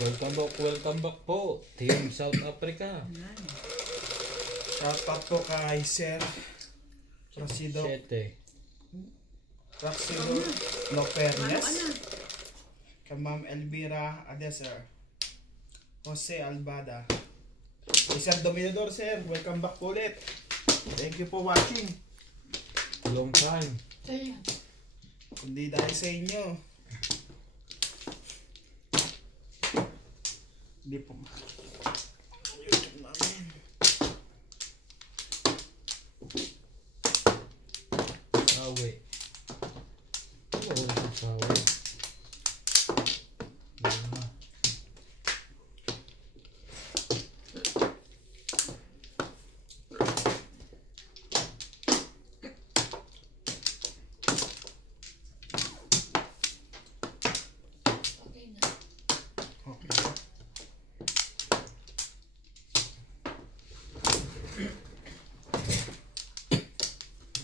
Welcome back po, Team South Africa. Shoutout po kay Sir Placido Lopernes, kay Ma'am Elvira Adeser, Jose Albada, Sir Dominador. Sir, welcome back po ulit. Thank you for watching. Long time. Kundi dahil sa inyo, hindi po YouTube namin. Sawi. Ano ba ulit ang sawi?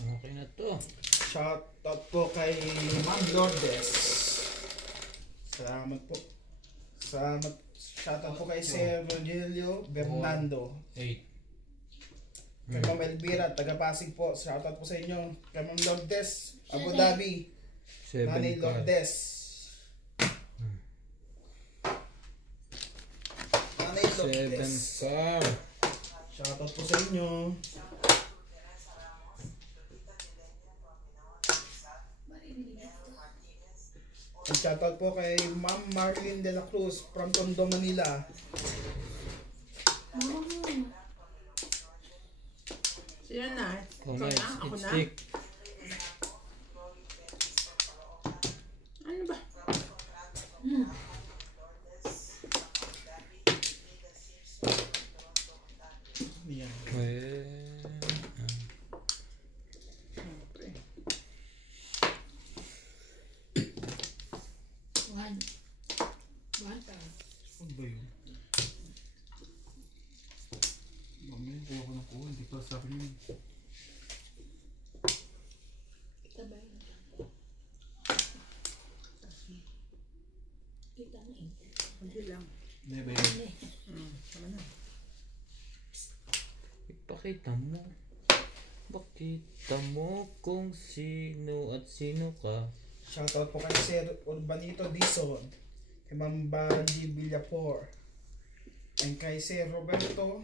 Okay na to. Shoutout po kay Ma'am Lourdes. Salamat po. Salamat. Shoutout po kay Sir Rogelio Bernardo. 8. Kay Ma'am Elvira, taga Pasig po. Shoutout po sa inyo. Kay Ma'am Lourdes, Abu Dhabi. 7 Manny Lourdes. Manny 7 Lourdes. car. Shoutout po sa inyo. At shoutout po kay Ma'am Marlene de la Cruz from Tondo, Manila. Sino na? Oh, Ikaw nice. na? Ako It's na? thick. Ano ba? Yan. Siyempre. One. Ano ba yun? Mamaya, kuha ko ng kuha. Hindi pa sa akin yun. Tabay na lang. Kita na eh. Hindi lang. Hindi ba yun? Tama na. Ipakita mo. Pakita mo kung sino at sino ka. Shoutout po kay Sir Urbanito Dizon, kay Ma'am Bali Villapor, and kay Sir Roberto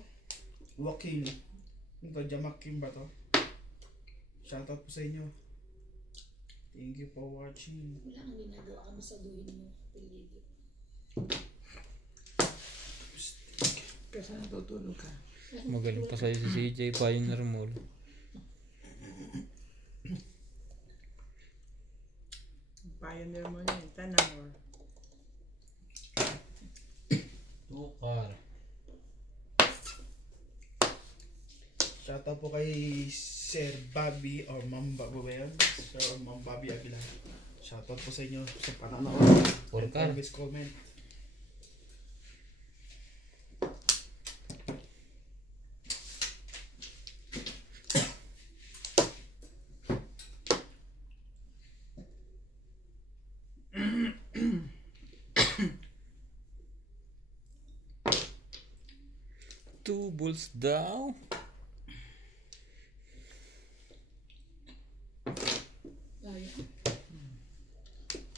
Joaquin. Ano to? Jamakim ba to? Shoutout po sa inyo. Thank you for watching. Wala kang ginagawa ka, masaduhin mo. Pilido. Kasi natutulog ka. Magaling pa sa'yo si CJ Pioneer Mall. Pioneer mo na yun. Tanamor. 2 car. Shoutout po kay Sir Bobby or Ma'am Bobby ba yan? Sir or Ma'am Bobby Aguilar. Shoutout po sa inyo sa pananaw. 4 car. Always comment. Two bulls daw. Laya.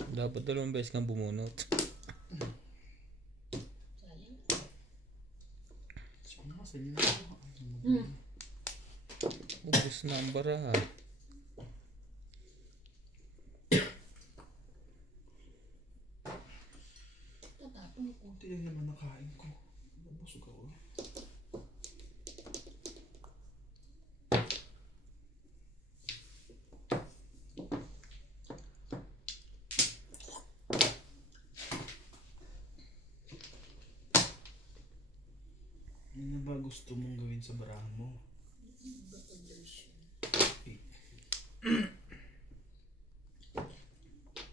Dapat 2 beses kang bumunot. Sayang. Sino sa inyo? Ubus na ang baraha. Tatapon ko. Kunti lang naman nakain ko. Nabusog ako. Ano ba gusto mong gawin sa barahan mo?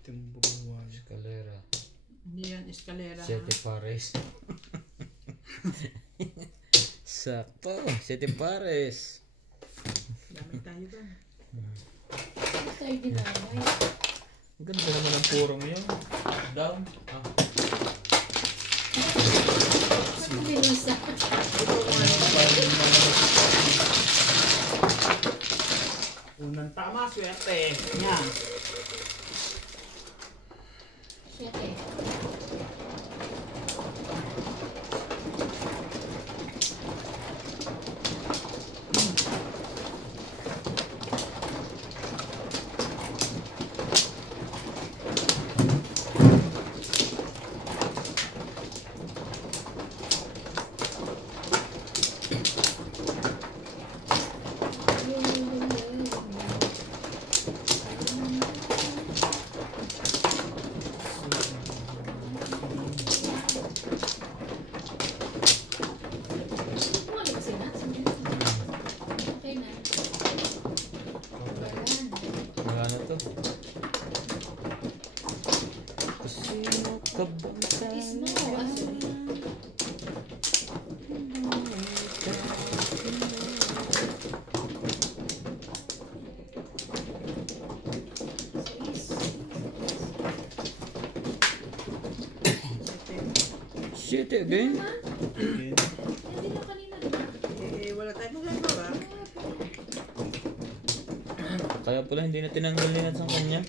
Timbuwan. Escalera. Hindi yan eskalera. 7 pares. Sakto. 7 pares. Dami tayo ba? Tayo din naman. Ang ganda naman ang puro ngayon. Down. Ah. Binusa. Unang tama, swerte. Yan. 7. Ano to? Sino ka bang Ismo. Shit again? Okay. Hindi na kanina, diba? Wala tayong magagawa. Kaya pala hindi na tinanggal nila sa kanya.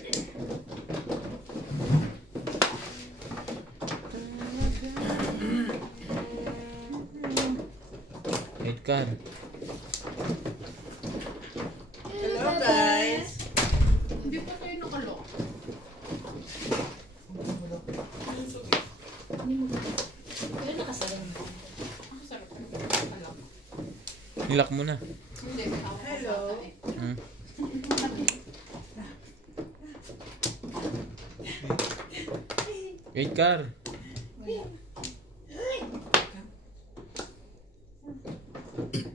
Wait car. Hello guys! Hindi pa tayo nakalok. Hindi mo. Pero nakasarang. Nakasarang. Nakalok. Nilak mo na. Hindi, may tawag pa Hello. bata eh. Hmm. Wait car. Wala.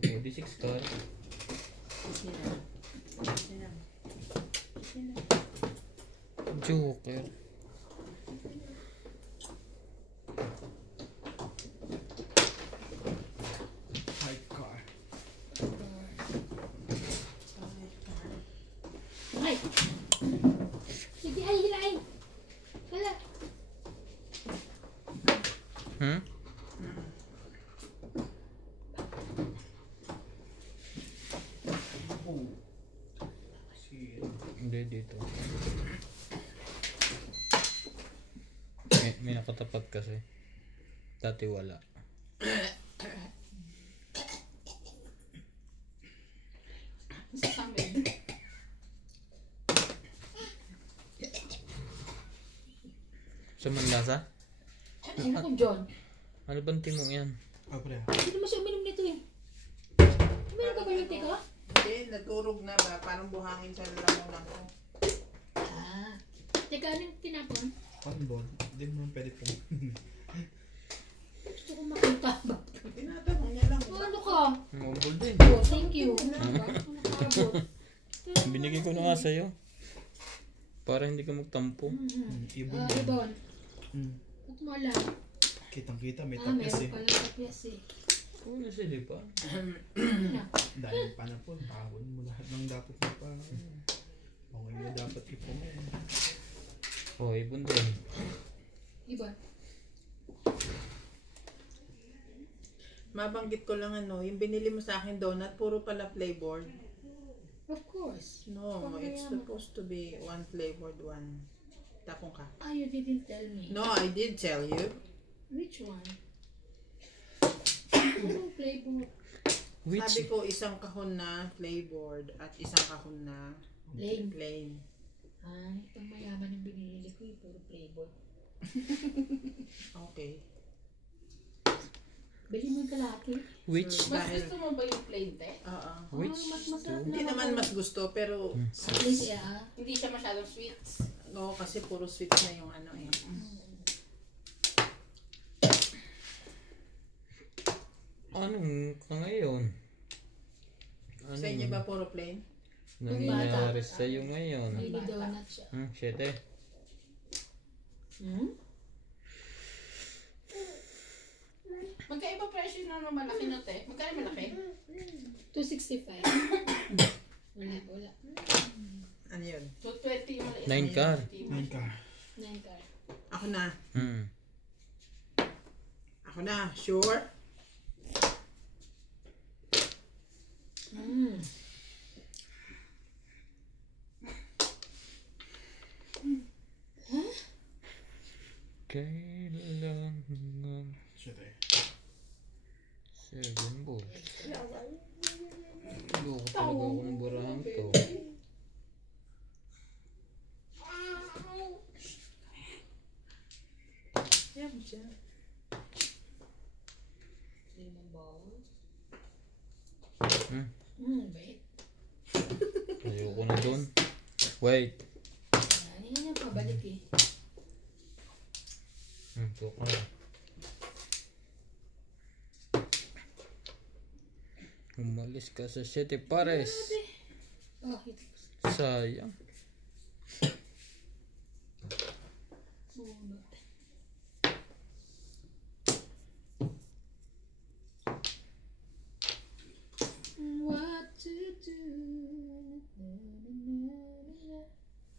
46 car. Joker. High car. Ay! Sige, ay, hilain! Wala. Hmm? Oh. Shit. Hindi dito. May nakatapat kasi. Dati wala. Isa sa amin. Sa Manlasa? Ano ko, John? Ano bang timong yan? Ah, pala. Hindi naman siya uminom nito eh. Uminom ka ba yung tika? Hindi, naturog na ba? Parang buhangin sa lalamunan ko. Ah. Teka, anong tinapon? Panbol. Hindi mo naman pwede pong. Gusto ko makita ba? Tinatanong niya lang. Oh, ano ka? Mobile din. Oh, thank you. Nakakabot. Binigay ko na nga sa'yo. Para hindi ka magtampo. Ibon Ah, din. ibon. Mm. Ba't mo alam? Kitang-kita, may Ah, tapos meron eh. pala tapyas eh. Oo, nasa di pa. Dahil pa na po, bawal mo lahat ng dapat mo pa. Okay na dapat ipong. Oh, ibon din. Ibon. Mabanggit ko lang ano, yung binili mo sa akin donut, puro pala flavored. Of course. No, Kung it's kaya mo. supposed to be one flavored one. Tapong ka. Ah, you didn't tell me. No, I did tell you. Which one? Anong flavor? Which? Sabi ko isang kahon na flavored at isang kahon na Plain. plain. Ah, itong mayaman yung binili ko, yung puro flavor. Okay. Bili mo yung kalaki. Which? Mas gusto mo ba yung plain te? Oo. Which? mas masarap Hindi naman mas gusto, pero At least, yeah. Hindi siya masyadong sweets. no, kasi puro sweet na yung ano eh. Anong ka ngayon? Ano Sa inyo ba puro plain? nangyayari sa'yo ngayon? Mini donut siya. 7. Hmm? Magkaiba presyo na malaki na te. Magkano malaki? 265. Wala. Ano yun? 220 yung maliit. 9 car. 9 car. 9 car. Ako na. Hmm. Ako na. Sure? Mm. Kailangan Shit eh. 7 balls. Loko talaga akong barahang to. Yan siya. Limang balls. Hmm? Wait. Ayoko na dun. Wait. Ano yan yung pabalik eh. Ito ka na. Umalis ka sa 7 pares. Bakit? Sayang. Bunot. What to do?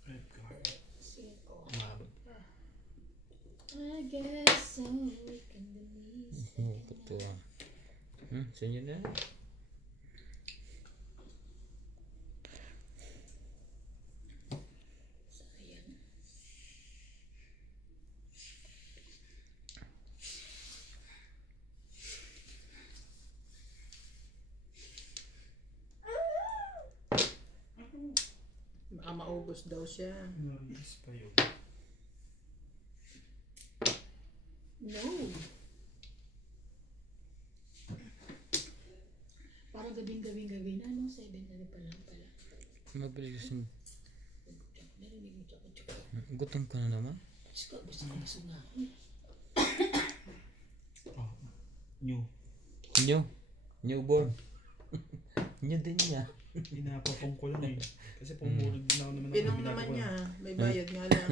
Red card. Circle. Umabot. I guess so we can release. Ito ah. Saan yun na? Sayang. Baka maubos daw siya. Narinis pa yun. No. Parang gabing-gabi na, no? 7 na rin pa lang pala. Mabilis kasi. Narinig mo tsaka. Gutom ka na naman. Diyos ko, gusto ko masungahan. Oh. New. Newborn. New din niya. Inapapong ko lang eh. Kasi pumulog din ako naman. Pinong naman niya. May bayad nga lang.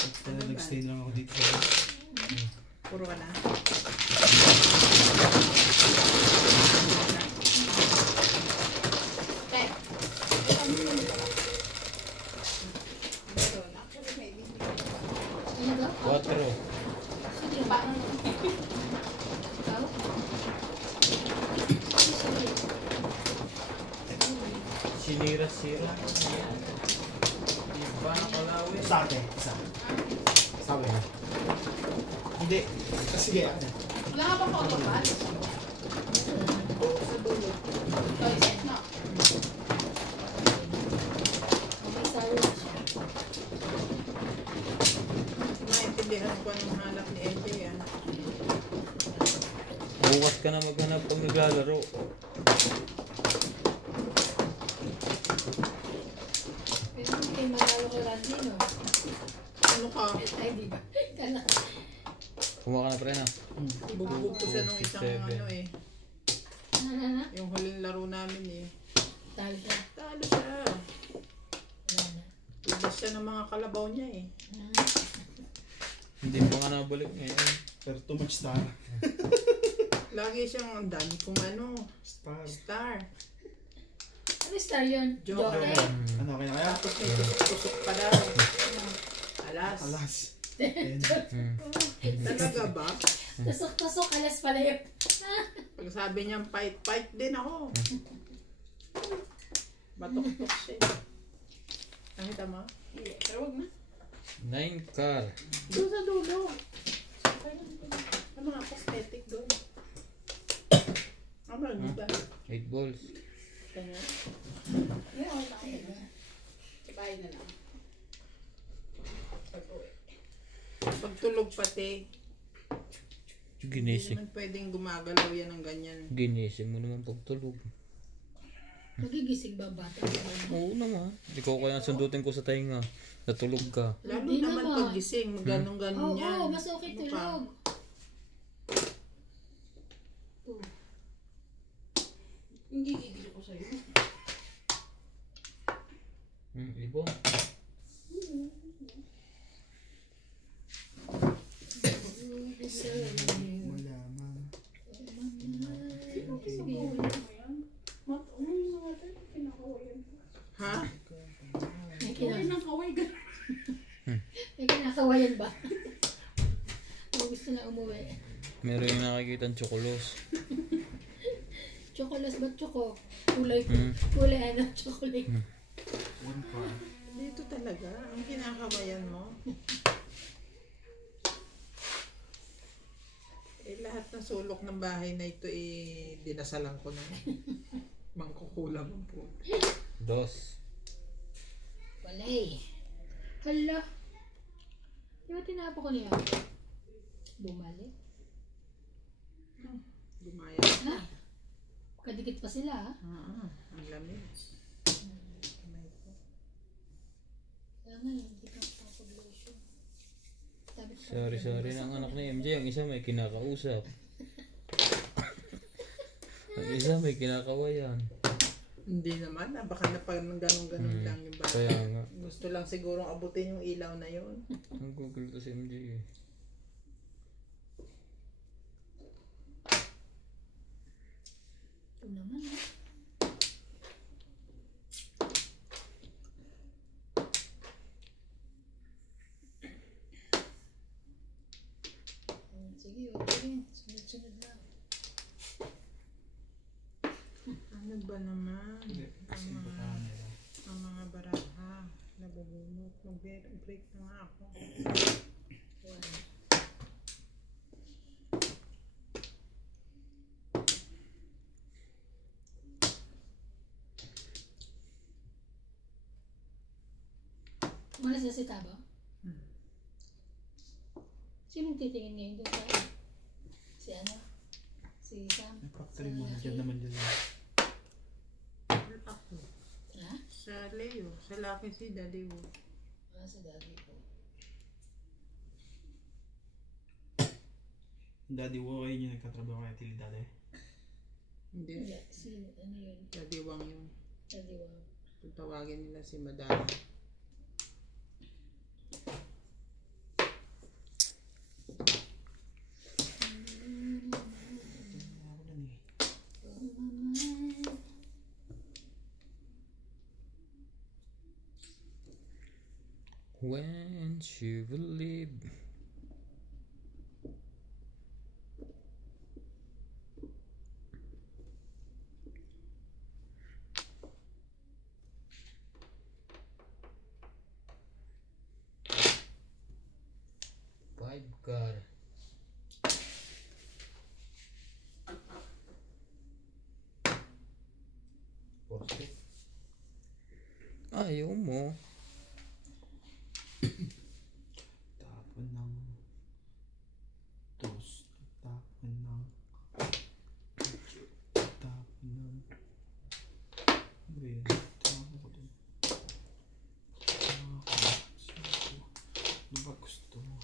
Kaya nag-stay lang ako dito sa Puro ka na. Ano ba? 4. Sige. Paano? Ikaw? Sige. Sinira-sira. Diba nakalawin? Sa atin. Isa. Sabi na. Hindi. Sige. Wala ka bang photopad? Sa dulo. Oh, is it? No. Okay, sorry na siya. Naintindihan ko anong hanap ni LJ yan. Bukas ka na maghanap pag naglalaro. Pero hindi kayo manalo kay Randy, no? Ano ka? Ay, di ba? Kala. Kumuha ka na pre na. Bugbog ko siya nung isang Seven. ano eh. Na? Yung huling laro namin eh. Talo siya. Talo siya. Wala na. Ubus siya ng mga kalabaw niya eh. Hindi pa nga nabalik ngayon. Pero too much star. Lagi siyang ang dami kung ano. Star. Star. Ano star yun? Joker. Joker? Ano, kaya kaya? Tapos may tusok-tusok pa daw. Alas. Alas. Talaga ba? Tusok-tusok, alas pala yun. Pag sabi niya fight, fight din ako. Batok-tok siya. Nakita mo? Hindi. Pero wag na. 9 car. Doon sa dulo. Ang mga cosmetic doon. Ang mga ba? 8 balls. Kanya. Yeah, wala ka na. Ipahin na lang. Pag-uwi. Pagtulog pati. Hindi Ginising. naman pwedeng gumagalaw yan ng ganyan. Ginising mo naman pagtulog. Magigising ba ang bata? Oo naman. Ikaw kaya sundutin ko sa tainga. Natulog ka. Lalo Hindi naman naman. pag gising, ganun-ganun Oo, yan. mas okay Ano pa? tulog. Hindi gigil ko sa'yo. Ibon. Malaman. Ha? May, Kaway ng kaway. may kinakawayan ba? O gusto na umuwi? Meron yung nakikita ang tsokolos. Chocolate ba choco? Kulay, Hmm. kulay ano, chocolate. One card. Dito talaga, ang kinakabayan mo. Lahat ng sulok ng bahay na ito, dinasalan ko na. Mangkukulam ang po. Dos. Walay. Hala. Di ba tinapo ko niya? Bumalik. Gumaya. Ha? Kadikit pa sila, ha? Ang lamig. Kaya nga, hindi ka papag-lotion. Sabi ko, Sorry ng anak ni MJ. Ang isa may kinakausap. Ang isa may kinakawayan. Hindi naman, baka na pag ganun-ganun lang yung bahay. Kaya nga. Gusto lang siguro abutin yung ilaw na yun. Ang Google to si MJ eh. ito naman, ha? Sige, okay. Sunod-sunod lang. Ano ba naman? Kasi Ang baka mga, nila. ang mga baraha. Nabubunot. Mag-break na nga ako. One. Umalis na si Tabo? Sinong titingin ngayon doon sa si ano? Si Sam? May factory Sa mo. lalaki? Diyan naman dyan. Ako. Ha? Sa Leo. Sa laki si Daddy Wu. Ah, sa daddy ko. Daddy Wo, ayun yung nagkatrabaho kay Tili Daddy. Hindi. Hindi, si ano yun? Daddy Wang yung Daddy Wang. kung tawagin nila si Madara. Ako lang eh. When she will leave. Five car. Poste. Ayaw mo. Tapon ng toast. Tapon ng tapon ng ano ba yun? Tapon ko dun. Ano ba gusto mo?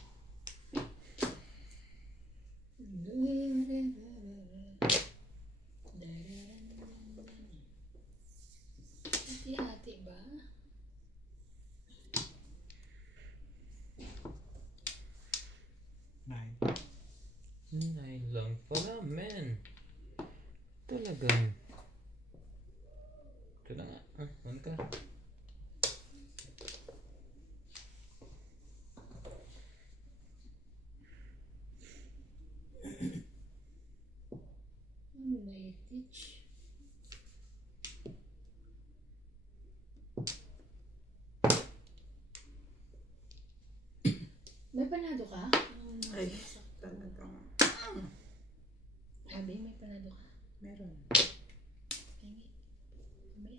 Hati-hati ba? Nine. Nine lang pala, men. Talagang. Ito na nga. One ka. Ano na i-teach? May panado ka? Ay, talagang Sabi, may panado ka? meron. Hingi. Sabi.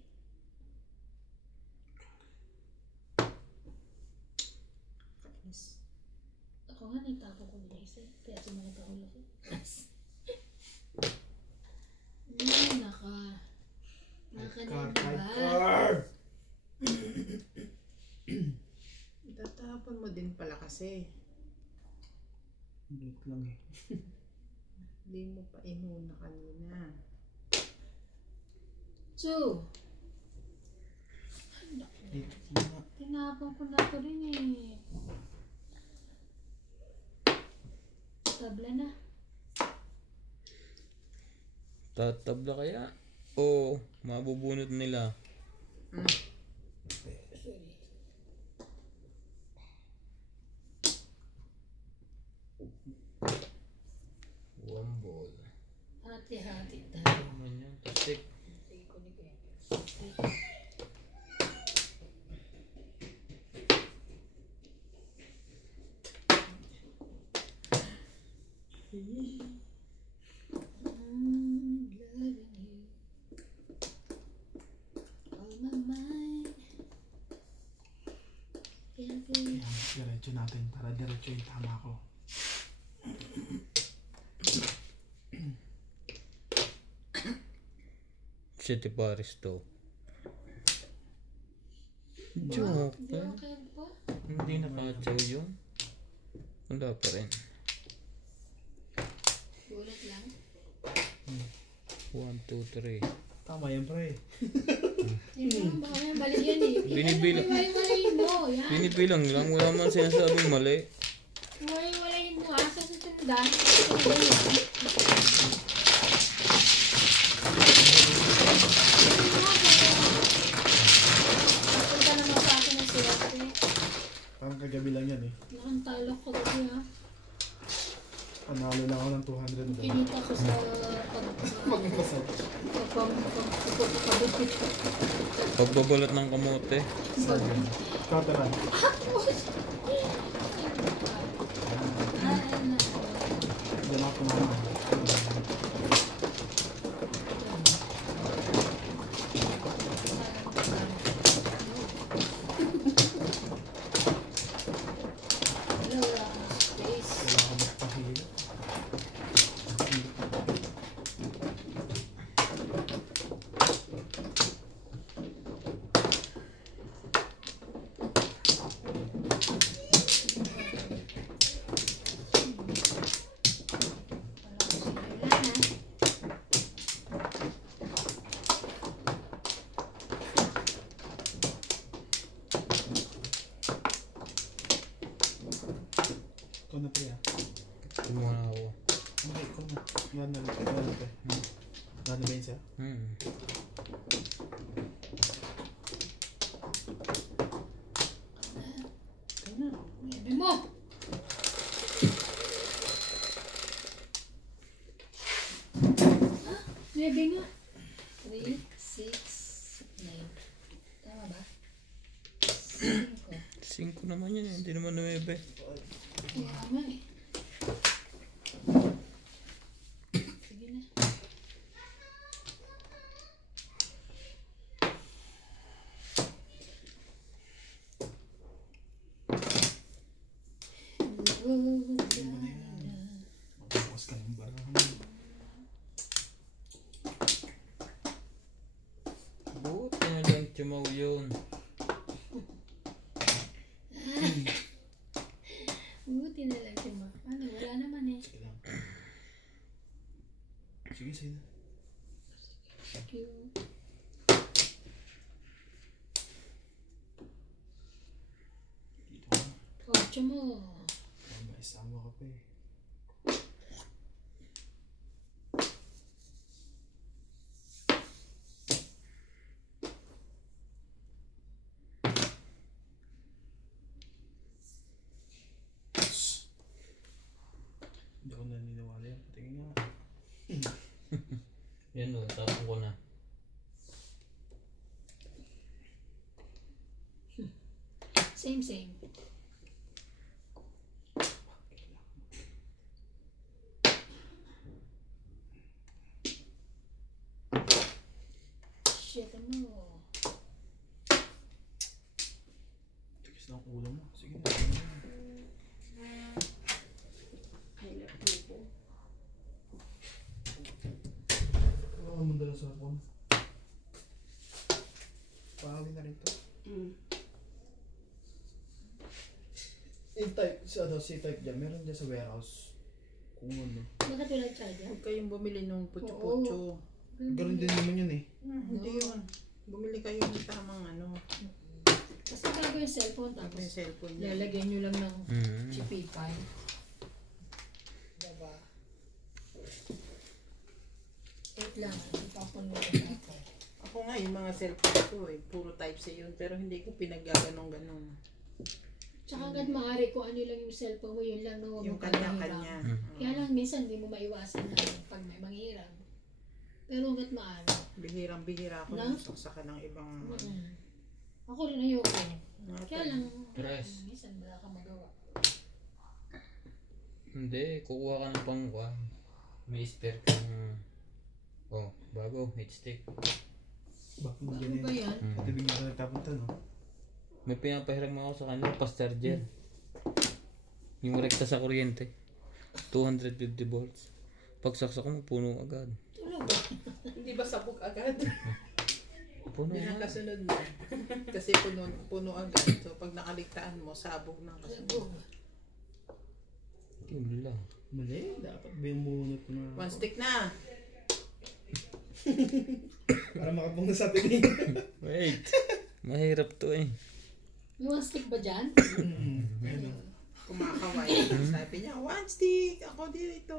Kainis. Ako nga, nagtapo ko na isa. Kaya sumakit ako laki. Naka. Nakakanin Car, ba? car! Itatapon mo din pala kasi. Wait lang eh. Hindi mo pa inuna kanina. 2. Eight na. Tinapon ko na ito rin eh. Tabla na. Tatabla kaya? O mabubunot nila? Sorry. One ball. Hati-hati tayo. Naman yan. Loving you. On my mind. Every Diretso natin para diretso yung tama ko. City Paris to. Joke. Joker po. Hindi nakatsaw yun. Wala pa rin. Gulat lang. 1, 2, 3. Tama yan, pre. Yun lang, baka may mali yan eh. Binibilang. Iwalay-walayin mo. Yan. Binibilang lang. Wala man sinasabing mali. Iwalay-walayin mo ha. Sa susundan. Punta naman sa akin ng swerte. Parang kagabi lang yan eh. Nakantalok ko kasi ha. Panalo lang ako ng 200 doon. Kinita ko sa Magmasal. pagpapagupit. Pagbabalat ng kamote. Kataran. Diyan ako kumama. Wala akong space. Wala akong magpahilo. Ikaw na, pre, ah. Kumuha ako. Hindi, ikaw na. Yan na, pre. Yan na ba yun siya? Sabi mo! Sabi nga. 3, 6, 9. Tama ba? 5. 5 naman yun eh. Hindi naman 9. Kaya nga eh. Sige na. Magbukas ka ng barahan. Buti na lang tumaw yun. Buti na lang si Ma. Ano, wala naman eh. Sige lang. Sige, sige na. Thank you. Dito ka na. Ocho mo. May isama ka pa eh. Hindi ako naniniwala yan. Patingin nga. Yan o, tapon ko na. Same, same. Shit mo. Tikis na ang ulo mo. Sige na. Ano mo dala sa phone? Pahawin na rin to. I-type, si type dyan, meron dyan sa warehouse. Kung ano. Bakit wala charger? Huwag kayong bumili nung putyo-putyo. Ganun din naman yun eh. Hindi yun. Bumili kayo ng tamang ano. Kasi bago yung cellphone Tapos tapos yung cellphone niya. lalagyan nyo lang ng Mm. GP5. Diba? 8 lang. Ipapon mo ito ako. Ako nga, yung mga cellphone ko eh, puro Type-C yun. Pero hindi ko pinaggaganong-ganon. Tsaka agad maaari kung ano lang yung cellphone mo, yun lang na huwag Yung mo kanya-kanya. kanya-kanya. Kaya lang minsan hindi mo maiwasan na pag may manghiram. Pero hanggat maaari. Bihirang-bihira ako Na? yung saksakan ng ibang... Ako rin ayoko. mga Kaya lang, Press. minsan wala ka magawa. Hindi, kukuha ka ng pangkuha. May spare kang... Oh, bago, headstick. Bakit mo Ano ganyan? ba yan? Pati bigla ka nagtapunta, no? May pinapahiram ako sa kanya, pa-charger. Yung rekta sa kuryente. 250 volts. Pagsaksak mo, puno agad. Talaga. Hindi ba sabog agad? Puno Yan ang agad. kasunod mo. Kasi puno agad. So pag nakaligtaan mo, sabog ng kasunod. Talaga. Yun lang. Mali, dapat bimunot mo na. One stick na. Para makapong na sa tinig. Wait. Mahirap to eh. May one stick ba dyan? Ano? Kumakaway. Sabi niya, one stick. Ako dito.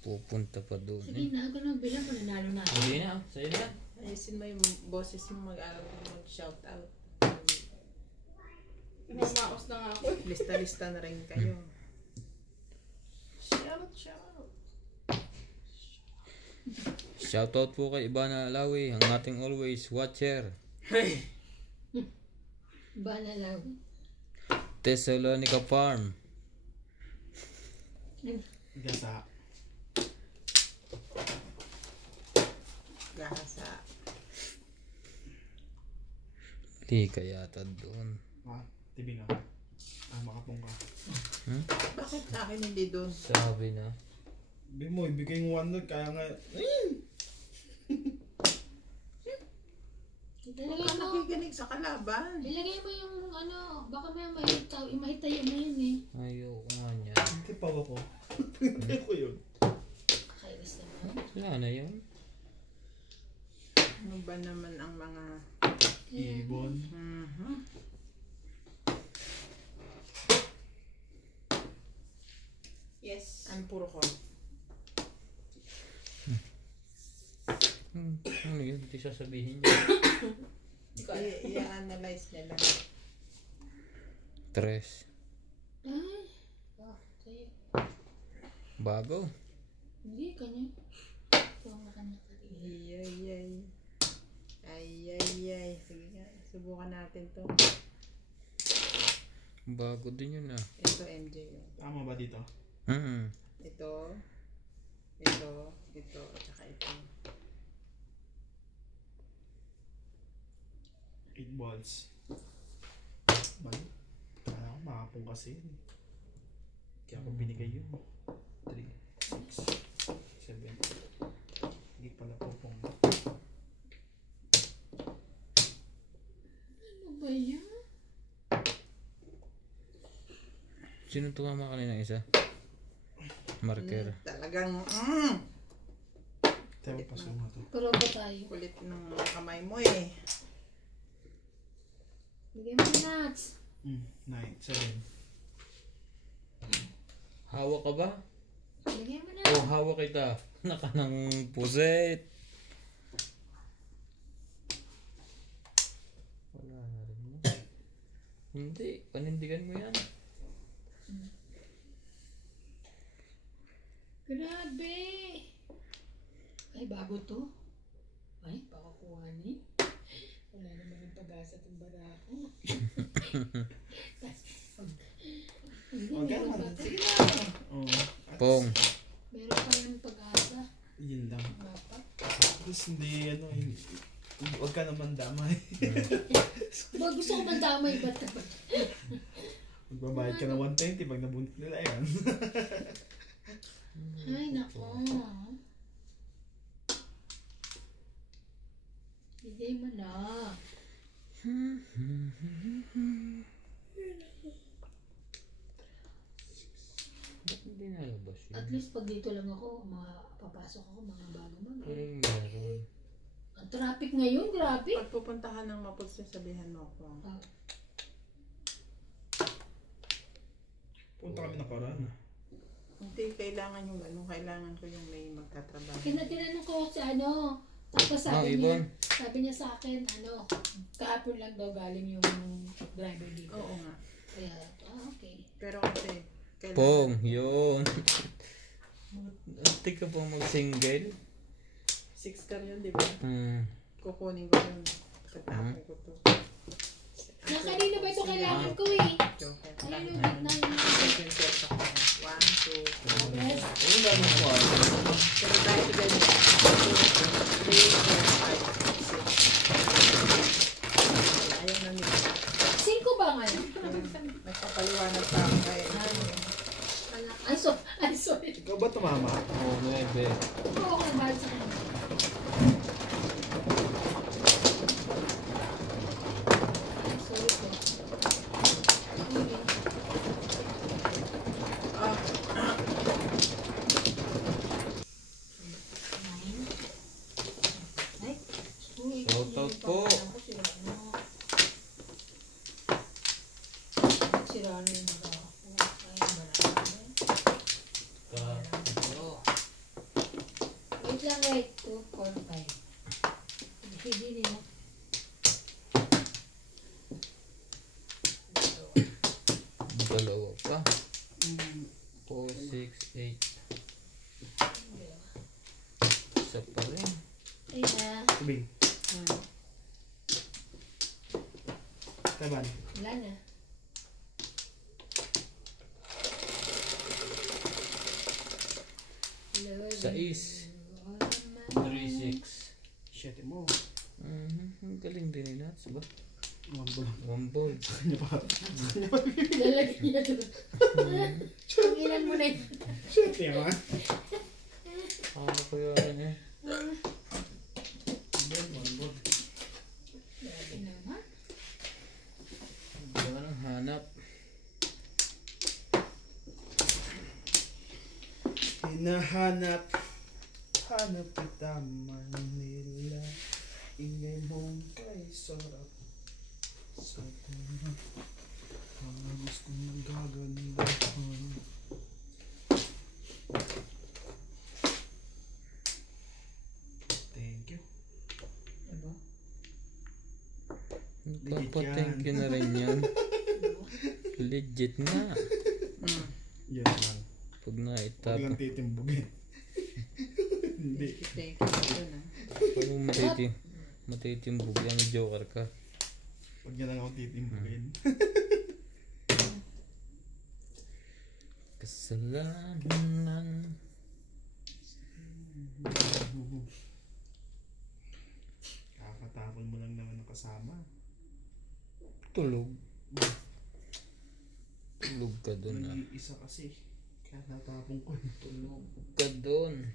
Pupunta pa doon Sige eh. na, ako na bilang kung nanalo na. Hindi na, sa'yo na. Ayusin mo yung boses mo mag-shout out. Mamaos na nga ako. Lista-lista na rin kayo. Shout, shout. Shoutout po kay Ivana Alawi, ang ating always watcher. Ba na lang. Thessalonica Farm. Gasa. Gahasa. Hindi ka yata doon. Ah, tibing nga. Ah, makapong ka. Bakit sa akin hindi doon? Sabi na. Sabi mo, ibigay yung 1 kaya nga. Ilagay Huwag ka mo. nakikinig sa kalaban. Ilagay mo yung ano, baka may mahitayo mo yun eh. Ayoko nga niya. Hindi pa ako. Hindi ko yun. Kainis naman. Wala na yun. Ano ba naman ang mga... Ibon. Yes. Ang puro ko. Ano yun? Hindi sasabihin niya. I-analyze niya lang. 3. Ay. Oh, sa'yo. Bago. Hindi, kanya. Ito ang makanak. Ay. Ay. Sige nga, subukan natin to. Bago din yun ah. Ito, MJ. yun. Tama ba dito? Ito, at saka ito. 8 balls. Bali. Kaya ako makapong kasi. Kaya ako binigay yun. 3, 6, 7. Hindi pala popong. Ano ba yan? Sino tumama kanina isa? Marker. Talagang, Tayo pa suma to. Pero ba tayo? kulit ng kamay mo eh. Bigay mo nuts. 9, 7. Hawak ka ba? Bigay mo na. O hawak kita. Naka ng puset. Wala na rin mo. Hindi. Panindigan mo yan. Grabe. Ay, bago to. Ay, pakakuhanin. Wala naman ang pag-asa itong barako. Hindi, Huwag meron ka pa. Sige na. Oh. Pong. Meron pa yung pag-asa. Yun lang. Dapat. Tapos hindi, huwag ka naman damay. Ba, gusto ko mandamay ba't naman? Magbabayad ka na 120 pag nabunot nila yan. Ay, nako. Bigay mo na. Ba't hindi nalabas yun? At least pag dito lang ako, papasok ako mga bago mag. Parang meron. Ang traffic ngayon, grabe. Pag pupuntahan ng Mapulse, sabihan mo ako. Ah, Punta kami na Coron. Hindi, kailangan yung ano, kailangan ko yung may magtatrabaho. tinanong ko sa ano, tapos Ibon. sabi niya sa akin, ano, kahapon lang daw galing yung driver dito. Oo nga. Kaya, okay. Pero kasi, Pong. Yun. Antik ka pong mag-single. 6 car yun, di ba? Hmm. Kukunin ko yun. Tatapon ko to. Na kanina ba ito kailangan ko eh? Joker. Kanina ulit na yun. Second set ako. 1, 2, 3. Yes. Ano ba mo po? Pero tayo ito ganyan. 2, 3, 4, 5, 6. Ayaw na nila. 5 ba ngayon? Nagpapaliwanag pa ako ngayon. Ay, sorry. Ikaw ba tumama? Oo, 9. Oo, okay, mahal sa kanya. Ay, sorry po. Okay. Nine. Ay, uy, Shoutout hindi po. pa alam ko, sira na yung mga ako. Ay, marami. Wait lang, wait. 2, 4, 5. Hindi nila. Dalawa pa. 4, 6, 8. Isa pa rin. Ay na. Tubig. Taban. Wala na. Sais. 3, 6. Shit mo. Ang galing din nila. Diba? Mambol. 1 ball. Kanya pa. Lalagyan niya doon. Pangilan mo na yun. Shit yan ha. Ano kaya eh? Mambol. Grabe naman. Hindi ka nang hanap. Hinahanap. Hanap kita Manila. Ingay mong kay sarap. Sa tayo. Ang gusto mong gagandahan. Thank you. Diba? Nagpapa-thank you na rin yan. Legit nga. Yan lang. Pag Huwag naitap. lang titimbugin. Hindi. Thank you po dun ah. Pag matitimbog yan, may joker ka. Huwag niya lang ako titimbugin. Kasalanan. Kakatapon mo lang naman ang kasama. Tulog. Tulog ka dun ah. Nag-iisa kasi. Kaya natapon ko. Tulog ka dun.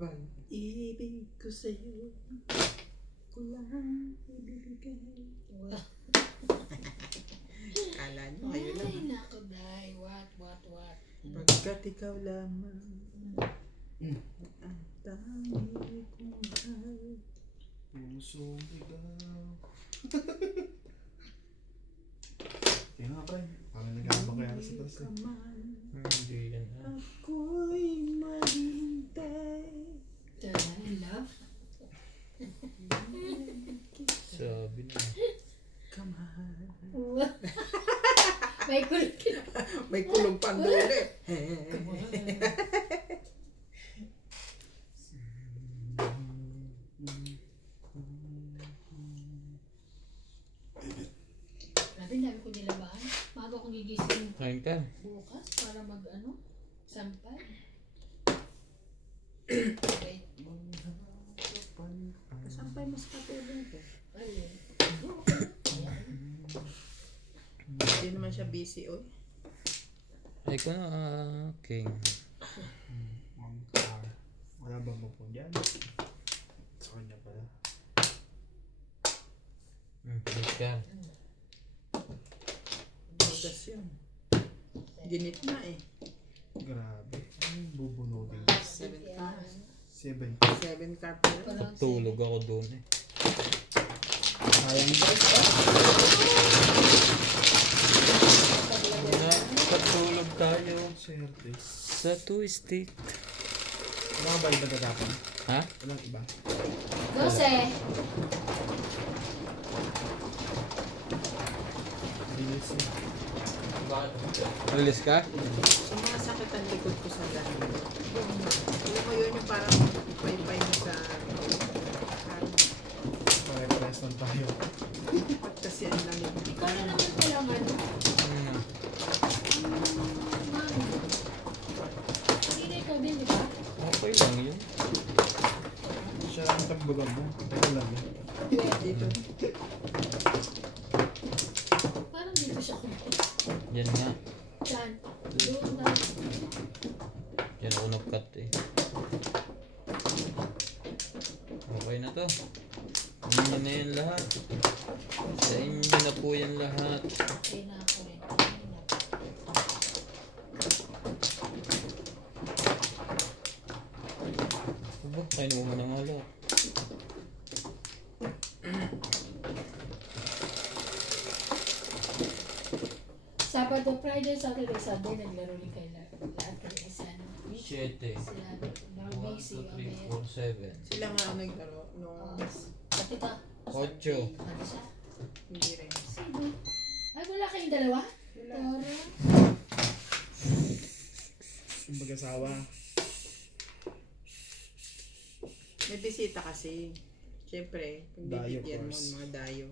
Pag-ibig ko sa'yo, kulang ibibigay. Kala nyo, ayun lang. Ay, naku, day. What? Pagkat ikaw lamang ang tangi kong mahal. Pusong ligaw. Kaya nga pa parang nag-aabang kaya sa taas eh. Hindi yan ah. Ako'y maghintay. Love? Sabi na. Kamahal. May kulit ka. May kulong pang dole. Grabe, dami ko nilabahan. Maga akong gigising Kain ka. bukas para sampay. Wait. Sampay mo sa katulong ko. Alin? Hindi naman siya busy, oy. Ay ko na king. Wala bang mapon dyan? Sa kanya pala. Ika. Bugas yun. Ginit na eh. Grabe. Bubunutin. 7 cars. 7. 7 car pa yun. Tulog ako doon eh. Sayang guys. Patulog tayo Swerte. sa twist-stick. Wala ba iba tatapon? Ha? Walang iba. 12. Bilis eh. Release ka? Sumasakit ang likod ko sa lahat. Alam mo yun yung parang pay-pay mo sa Pare-pares lang tayo. at kasi ang lamig. Ikaw na naman pala man. Mami. Hindi ikaw din, di ba? Okay lang yun. Siya ang tambagan mo. Teka lang eh. Dito. Parang dito siya kumot. Yan nga. Saan? Doon ba? Yan ako nag-cut eh. Okay na to. Ano na yan lahat? Sa inyo na po yan lahat. Okay na ako rin. Okay na. Aba, kainuha na nga lahat. Sabado, Friday, Saturday, Sunday, naglaro rin kayo lahat kayo isa, no? 7. Sila, busy, 1, 2, 3, okay. 4, 7. Sila nga ang naglaro nung Pati ka. 8. Ano siya? hindi rin. Sino? Ay, wala kayong dalawa? Wala. Tara. Yung mag-asawa. May bisita kasi. Siyempre, pag Dayo bibigyan mo course. ng mga dayo.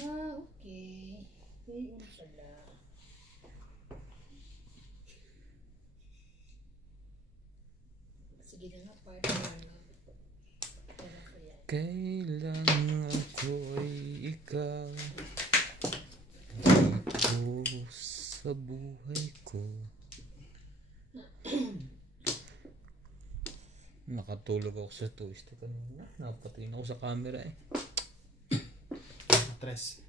Ah, okay. Ayun pala. Sige na nga, partner. No? Pero ko yan. Kailan ako'y ikaw dito sa buhay ko. Nakatulog ako sa twist kanina. Napatingin ako sa camera eh. Tres.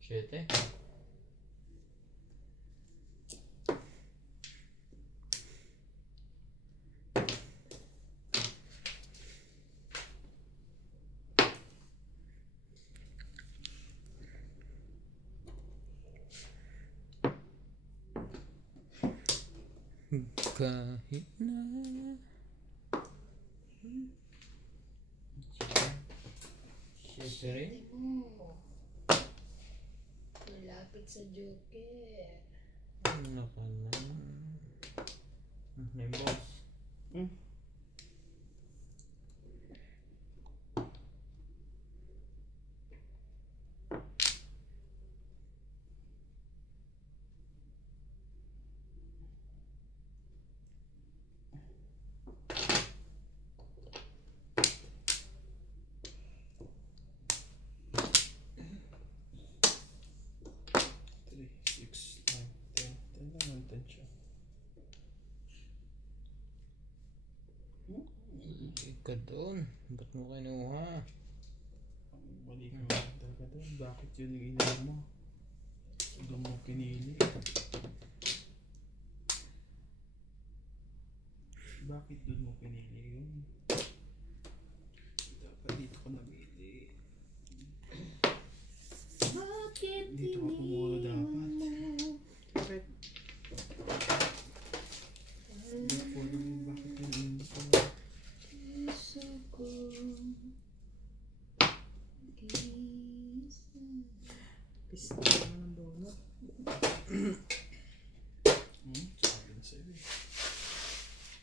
Siyete. Kahit na siyete rin. Hindi mo. Malapit sa Joker. Ano ka na? May boss. Three, six, 9, 10. 10 naman, 10 siya. Ika doon. Ba't mo kinuha? Mali ka talaga doon. Bakit yun yung ininom mo? Doon mo pinili. Bakit doon mo pinili yun? Dapat dito ko namili. Bakit Dito ka pumulo dapat. Bakit? Hindi ko alam yung bakit yun ininom ko. Puso ko isa. Pista naman ang donut. Sabi na sa'yo eh.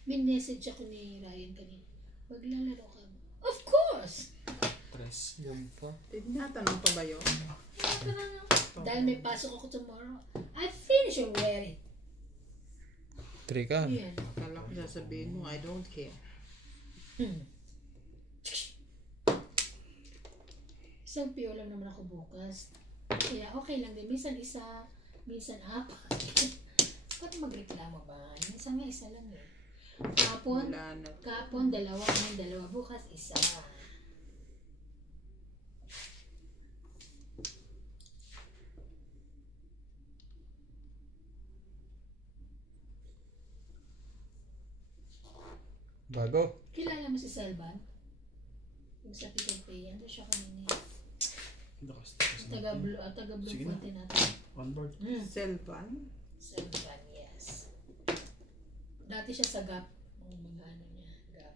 May message ako ni Ryan kanina. Maglalaro ka ba? Of course! Tres. Yan pa. Tinatanong pa ba yun? Dahil may pasok ako tomorrow. I finish already. 3 ka. Yan. Akala ko sasabihin mo, I don't care. Isang PO lang naman ako bukas. Kaya okay lang din. Minsan isa, minsan apat. Ba't magreklamo ba? Minsan nga isa lang eh. Kapon, Wala na. kapon, dalawa, ngayon dalawa. Bukas isa. Bago. Kilala mo si Selvan? Yung sa Pickle Pay. Ando siya kanina. Lakas. Taga Blue Sige na. Fonte natin. One board. Selvan? Selvan, yes. Dati siya sa Gap. Ang mga ano niya, Gap.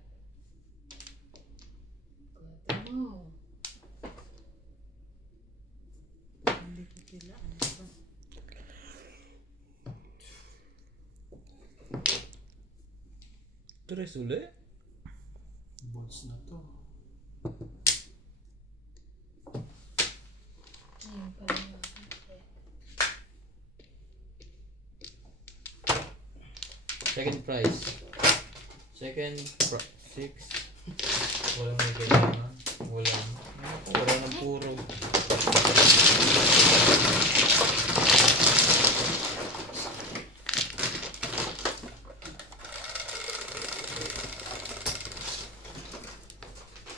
Wow. Hindi ko kila. Ano ba? Tres ulit? Balls na to. Ayun pala yung akin. Second prize. Six. Walang may kailangan. Wala ng puro.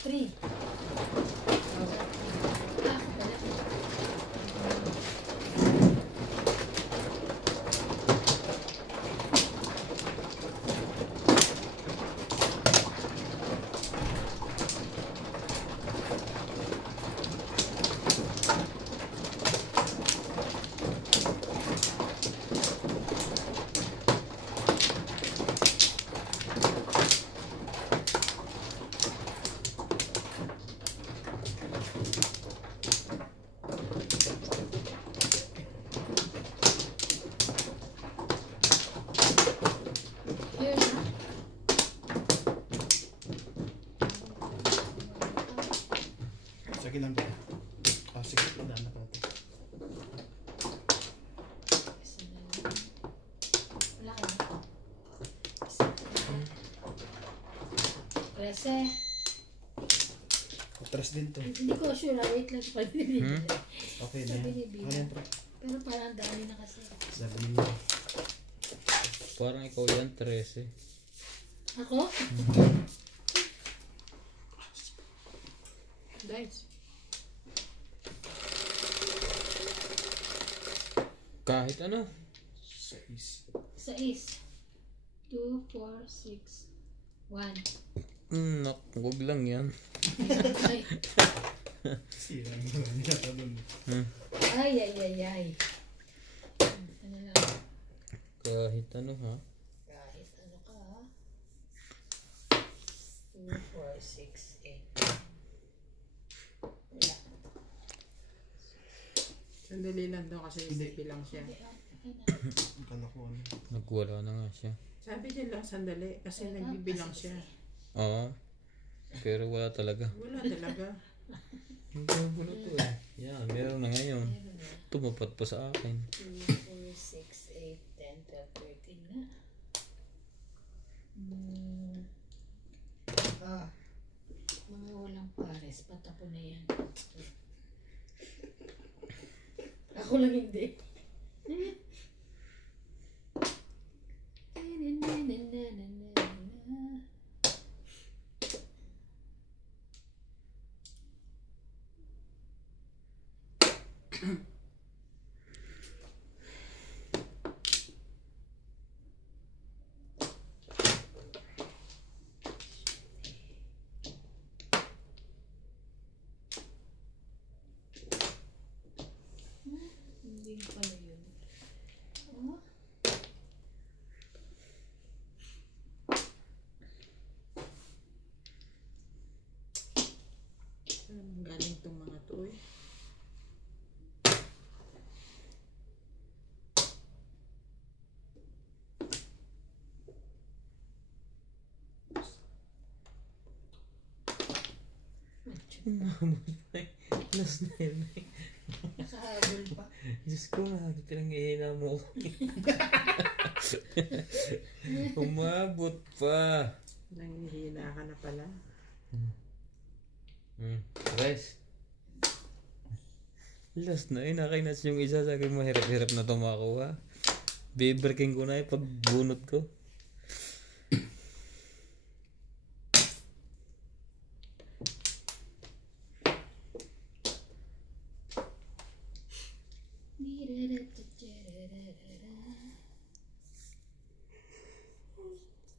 Three. Here na. Sige lang ba? Sige, wala na pati. Isa na lang. Wala ka na. Isa na. Trese. Atras din to. Hindi ko sure. Wait lang. Okay na yan. Binibigyan. Ano yan, pre? Pero parang ang dami na kasi. Sabi niyo. Parang ikaw yan, 13. Ako? Dice. Kahit ano. 6. 6. 2, 4, 6, 1. Huwag lang yan. Ay, Sira mo lang yata dun. ay. Ano lang. Kahit ano ha. Kahit ano ka. 2, 4, 6, 8. Wala. Sandali lang daw kasi hindi bilang siya. Okay na. Akala ko ano. Nagwala na nga siya. Sabi niya lang sandali kasi nagbibilang siya. Oo. Pero wala talaga. Wala talaga. Ang gulo to eh. Yan, meron na ngayon. Meron na. Tumapat pa sa akin. 2, 4, 6, 8, 10, 12, 13 na. Mga walang pares, patapo na yan. Ako lang hindi. Hindi pala yun. Oh. Saan galing tong mga to eh? Last na yun eh. Nakahabol pa. Diyos ko, pinangihina mo ko. Umabot pa. Nanghihina ka na pala. Rest. Last na eh, nakainas yung isa sa akin, mahirap-hirap na tumakuha. Biberking ko na eh, pagbunot ko.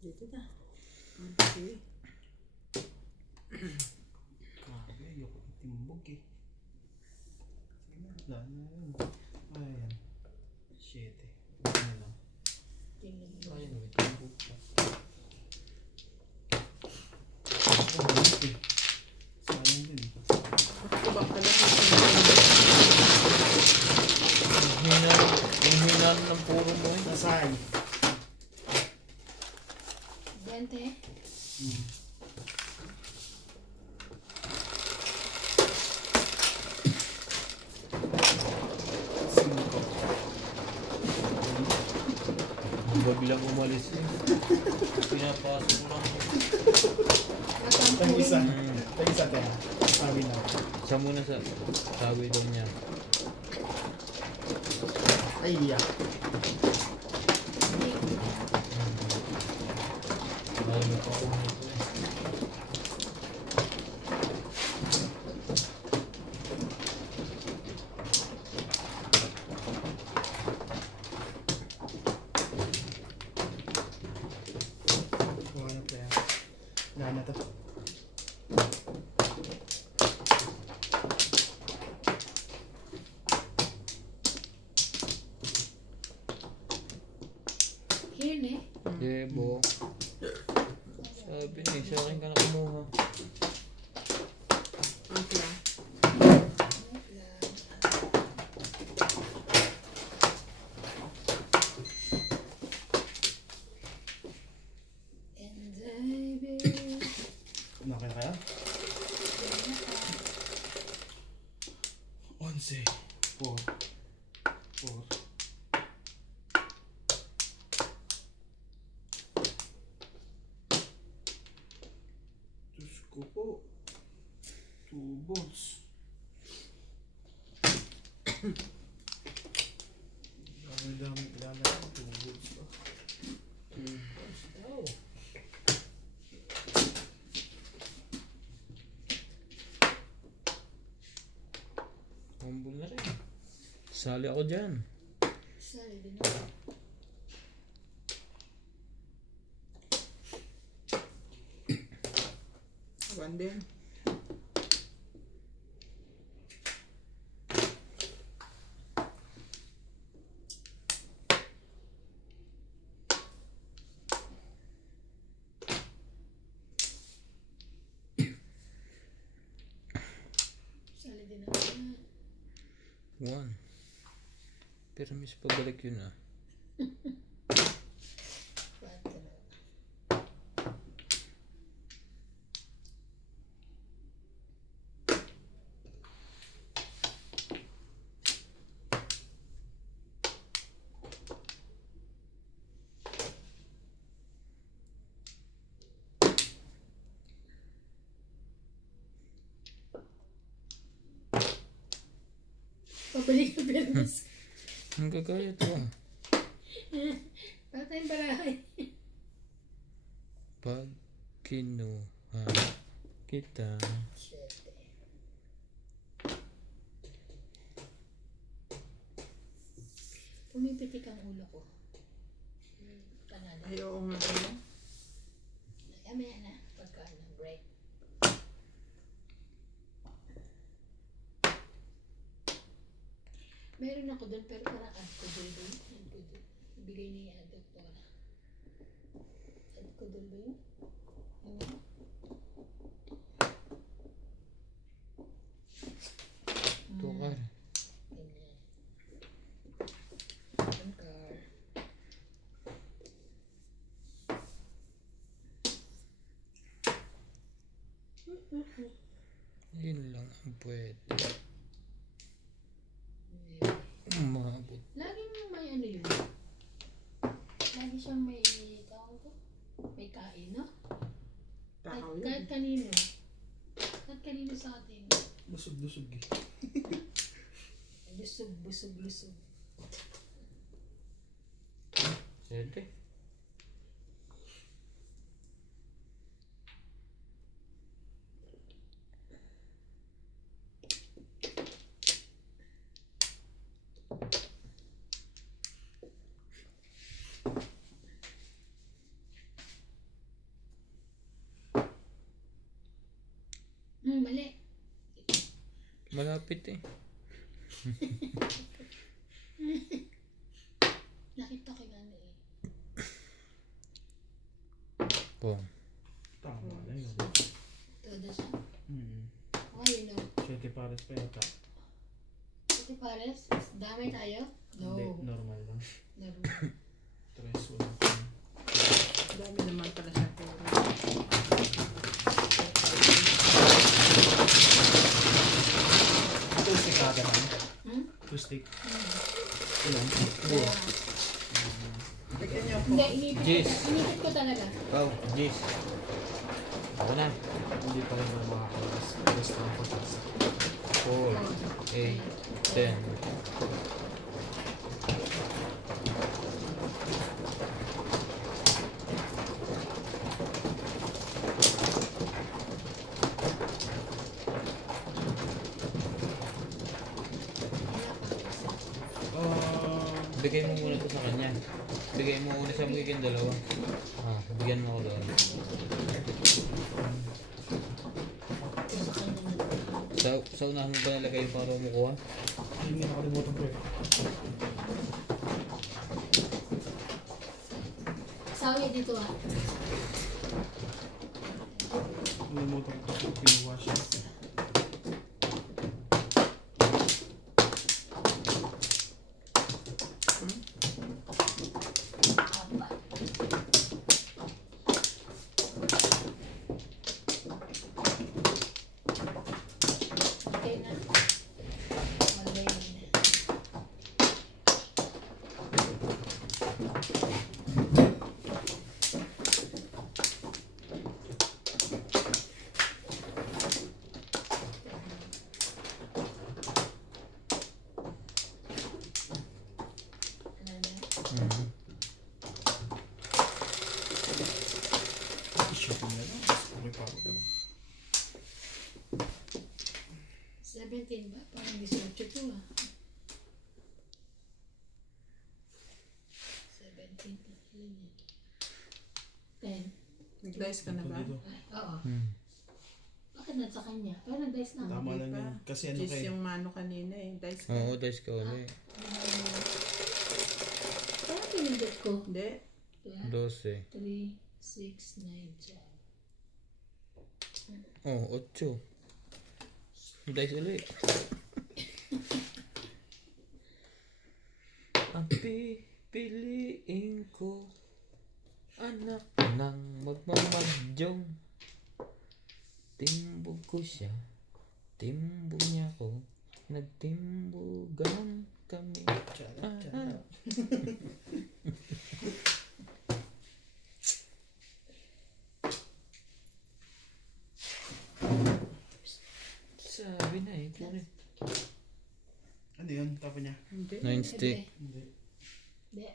Dito na. Okay. Grabe, ayoko itimbog eh. Wala na yun. Ayan. 7. Ano na lang. Tingnan mo. Ayun, may tumbok pa. Oh, wait eh. Sayang din eh. Alam mo, Yung hina ng puro mo eh. Nasaan? 20. Cinco. Biglang umalis eh. Pinapasok ko lang. Tang isa. Hmm. Tang isa tayo. Sabi na. Isa muna sa sabi daw niya. Ay, yeah. Marami pa ako nito eh. Kuha na tayo. Wala na to. Here eh. Yebo. Sabi niya, sa akin ka na kumuha. ang plan. And I will. Okay na kaya? 11. 4. 4. Diyos ko po. 2 balls. Dami-dami. Dami 2 balls pa. 2 balls daw. Humble na rin. Sali ako dyan. Sorry, din ako. One din. Sorry din ako. 1. Pero miss pabalik yun ah. Quatro. Pabalik ang permis. Ang gagaya to ah. Para tayong barahay. Pag kinuha kita. Siyete. Pumipitik ang ulo ko. Panalo. Ay, oo nga. Ano? Mamaya na. Pagka break. Meron ako doon pero parang add ko doon. Ibigay ni doktora. Add ko doon ba yun? Ano? Tukar. Ganyan. One car. Yun lang ang pwede. Umabot. Laging may ano yun. Lagi siyang may tawag ko. May kain, no? Takaw Kahit yun. kanino. Kahit kanino sa atin. Lusog-lusog eh. Lusog, busog, lusog. Siyempre. Mali. Malapit eh. Nakita ko yung ano eh. Pong. Tama na yun. Todo siya. Hmm. Okay, yun o. Titi Pares pa yata. Ate Pares, damay tayo? No. Hindi, normal lang. Normal. 3-1. Dami naman pala siya pero. Two stick kada man. Hmm? 2 stick. Ilan? Kaya, Lagyan niyo po. hindi, Jis. inipit ko talaga. Pau, Jis. Ako na. Hindi pa rin ako makakalas. Best lang po sa 4, 8, 10. Bigay mo muna to sa kanya. Bigay mo muna sa magiging dalawa. Ah, bigyan mo ako doon. Sa kanya na. Sa unahan mo ba nalagay yung para kumukuha? Hindi nga nakalimutan ko eh. Sawi dito ah. Nakalimutan ko kasi pinuha siya. Apat. Okay na. Malay na. Ano na? I-shopping na lang. Okay pa ako. 17 ba? Parang 18 to ah. 17. 10. Nag-dice ka na ba? Dito. Oo. Hmm. Bakit na sa kanya? Parang nag-dice na. Tama lang Hindi pa. yun. Kasi ano Jis kayo. yung mano kanina eh. Dice ka. Oo, dice ka ulit. Parang pinindot ko. Hindi. 12. 3, 6, 9, 10. Oh, 8. Dice ulit. Ang pipiliin ko, anak ng magmamadyong. Timbog ko siya, timbog niya ko, nagtimbugan kami. Ah. Sabi na eh, kunin. Ano yun? Tapa niya? Hindi. 9 stick. Hindi. Hindi.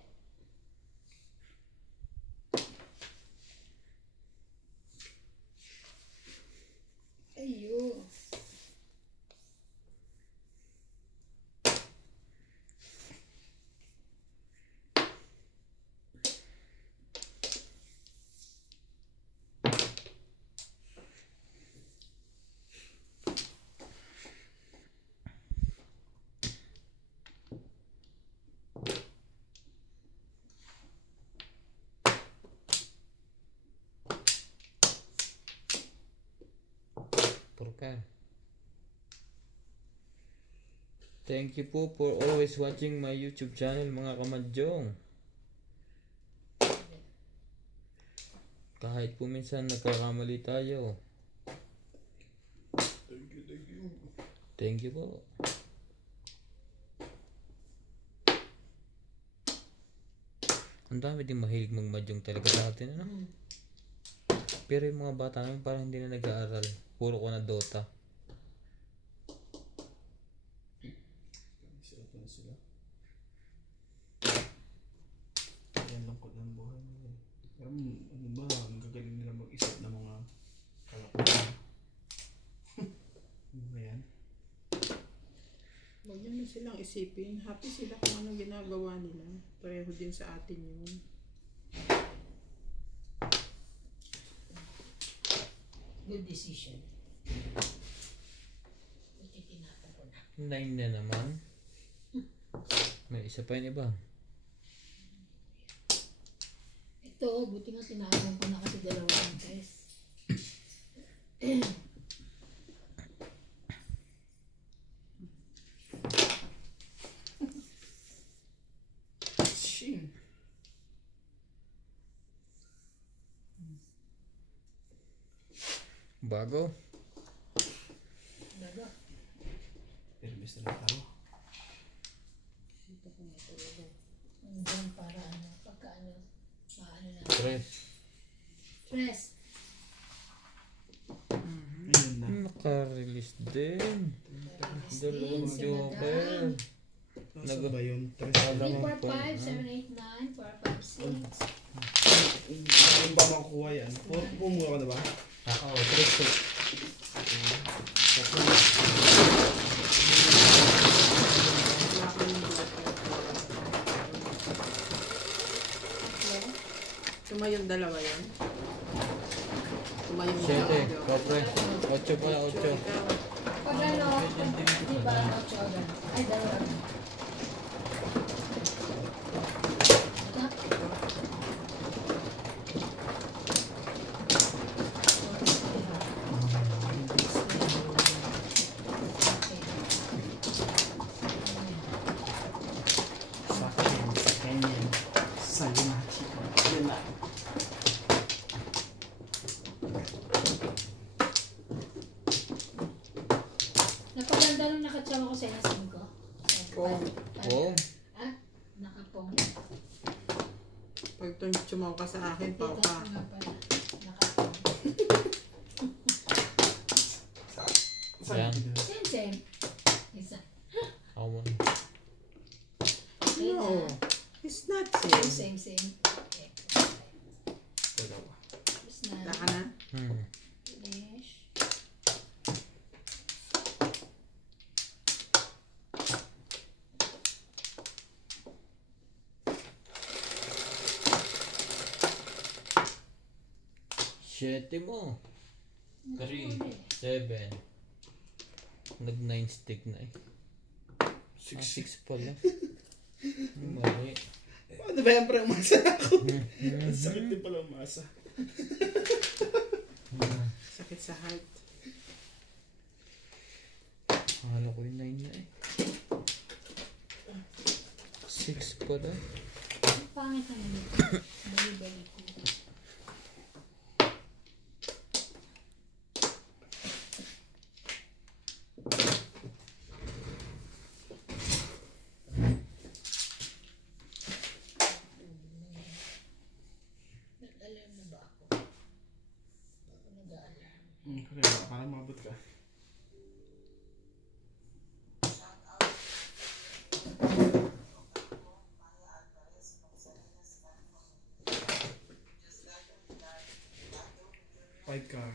Ayo. Porka. Thank you po for always watching my YouTube channel mga kamadyong. Kahit po minsan nagkakamali tayo. Thank you, thank you. Thank you po. Ang dami din mahilig magmadyong talaga sa atin, ano? Pero yung mga bata ngayon parang hindi na nag-aaral. Puro ko na Dota. Siya na sila. Yan lang ko ng buhay nila. Pero ano ba? Ang gagaling nila mag-isip ng mga kalakutan. Ano ba yan? Huwag nyo na silang isipin. Happy sila kung anong ginagawa nila. Pareho din sa atin yun. Good decision. Buti tinapon ko na. 9 na naman. May isa pa yung iba. Ito, buti nga tinapon ko na kasi dalawang test. Bago. Bago. Pero mister na tao. Diyan para ano, pagka ano, maano na. Tres. Stress. Ayun na. Naka-release din. Dalawang Si Joker. Nasa ba yun? 3, 4, 5, 7, 8, 9, 4, 5, 6. Saan ba makukuha yan? Pumura ka na ba? Oo, tres po. Tumayong dalawa yan. Tumayong Siyete, dalawa. kapre. 8 pala, 8. Ikaw. Pag ano, di ba, 8 ay, dalawa. Sa akin, sa kanyan. Sa Lunachi. Yan na. Napaganda nung nakatsawa ko sa inasin ko. Pong. Pong? Ah, nakapong. Pag tumaw ka sa akin, pao Dito ka. nga pala. Nakapong. Yan. Same. Isa. Ako mo. No. It's not Same. same. Okay. Dalawa. Tapos na. Wala ka na? Finish. Siyete mo. 3, 7. Nag-9 stick na eh. 6 pala. Mali. Paano ba yan pre? Umasa ako. Ang sakit din pala umasa. Sakit sa heart. Akala ko yung 9 na eh. 6 pala. Ang pangit na nito. Bali-bali ko. Nag-alarm na ba ako? Ako nag-alarm. Pre, para mabot ka. Five car.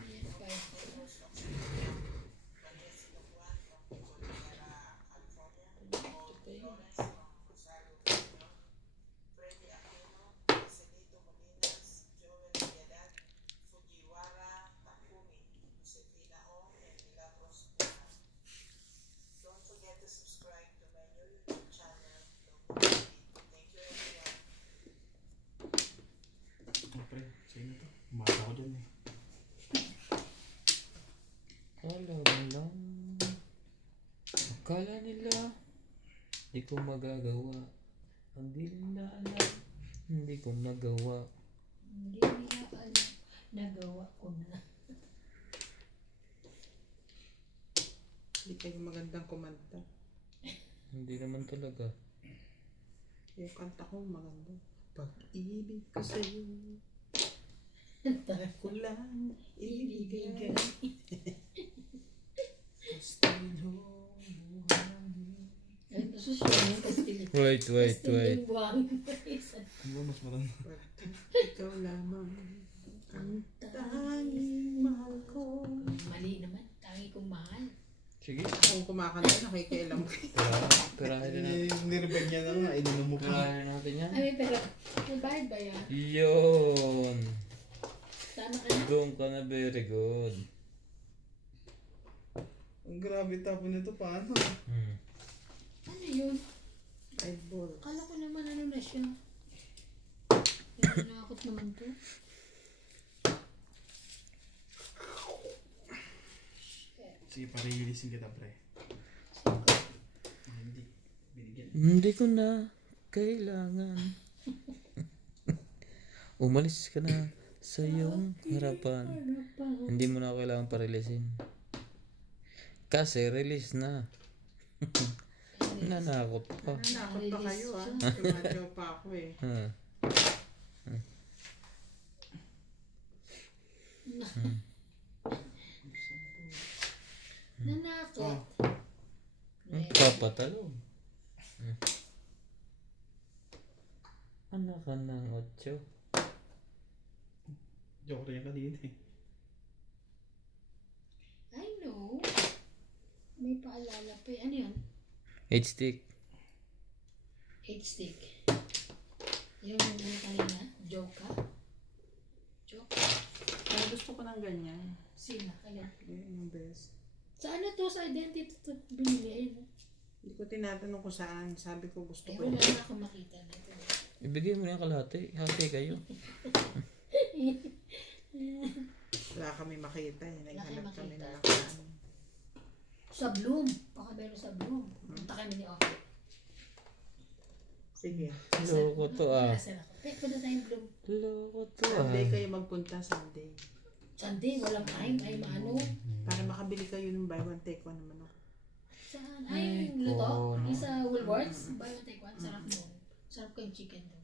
Pre, sa'yo na to. Umasa ko dyan eh. Akala nila di ko magagawa. Hindi nila alam. Hindi ko nagawa. Hindi nila alam. Nagawa ko na. Hindi kayo magandang kumanta. Hindi naman talaga. Yung kanta ko maganda. Pag-ibig ko sa'yo, ko lang ibigay. Ay, susunod kasi Wait. Ano mas marami? Ikaw lamang ang tanging mahal ko. Mali naman. Tangi kong mahal. Sige. Kung kumakanta, nakikialam ko. Eh, Perahin natin. niribag niya na nga. Ininom mo pa. Perahin natin yan. Ay, pero may bayad ba yan? Yun. Tama ka na? Doon ka na, very good. Ang grabe tapon nito. Paano? Ano yun? 5 balls. Akala ko naman ano na siya. Nakakot naman to. Sige, parehilisin kita, pre. Hindi. Binigyan. Hindi ko na kailangan. Umalis ka na sa iyong harapan. Hindi mo na ako kailangan parilisin. Kasi release na. Nanakot pa. Nanakot pa kayo Tumadyaw pa ako eh. Nanakot. Papatalo. Anak ka ng 8. Joke rin kanina eh. I know. May paalala pa eh. Ano yan? 8 stick. 8 stick. Yung ano kanina? Joke ka? Joke? Pero gusto ko ng ganyan. Sino? Kaya? Yung best. Sa ano to? Sa identity to binili. Hindi ko tinatanong kung saan. Sabi ko gusto Eh, ko. wala na akong makita nito. Ibigay mo na yung kalahati. Hati kayo. Wala kami makita eh. Naghanap Wala kami makita. na nakaraan. Sa Bloom. Baka meron sa Bloom. Punta kami ni Oki. Sige. Loko to Nasaan ako? Punta tayong Bloom. Loko to Sunday kayo magpunta, Sunday. Sunday, walang time. Ay, maano? Para makabili kayo ng buy one take one naman. Saan? Ay, yung luto? kono. Yung sa Woolworths? Buy one take one. Sarap nun. Sarap ko yung chicken doon.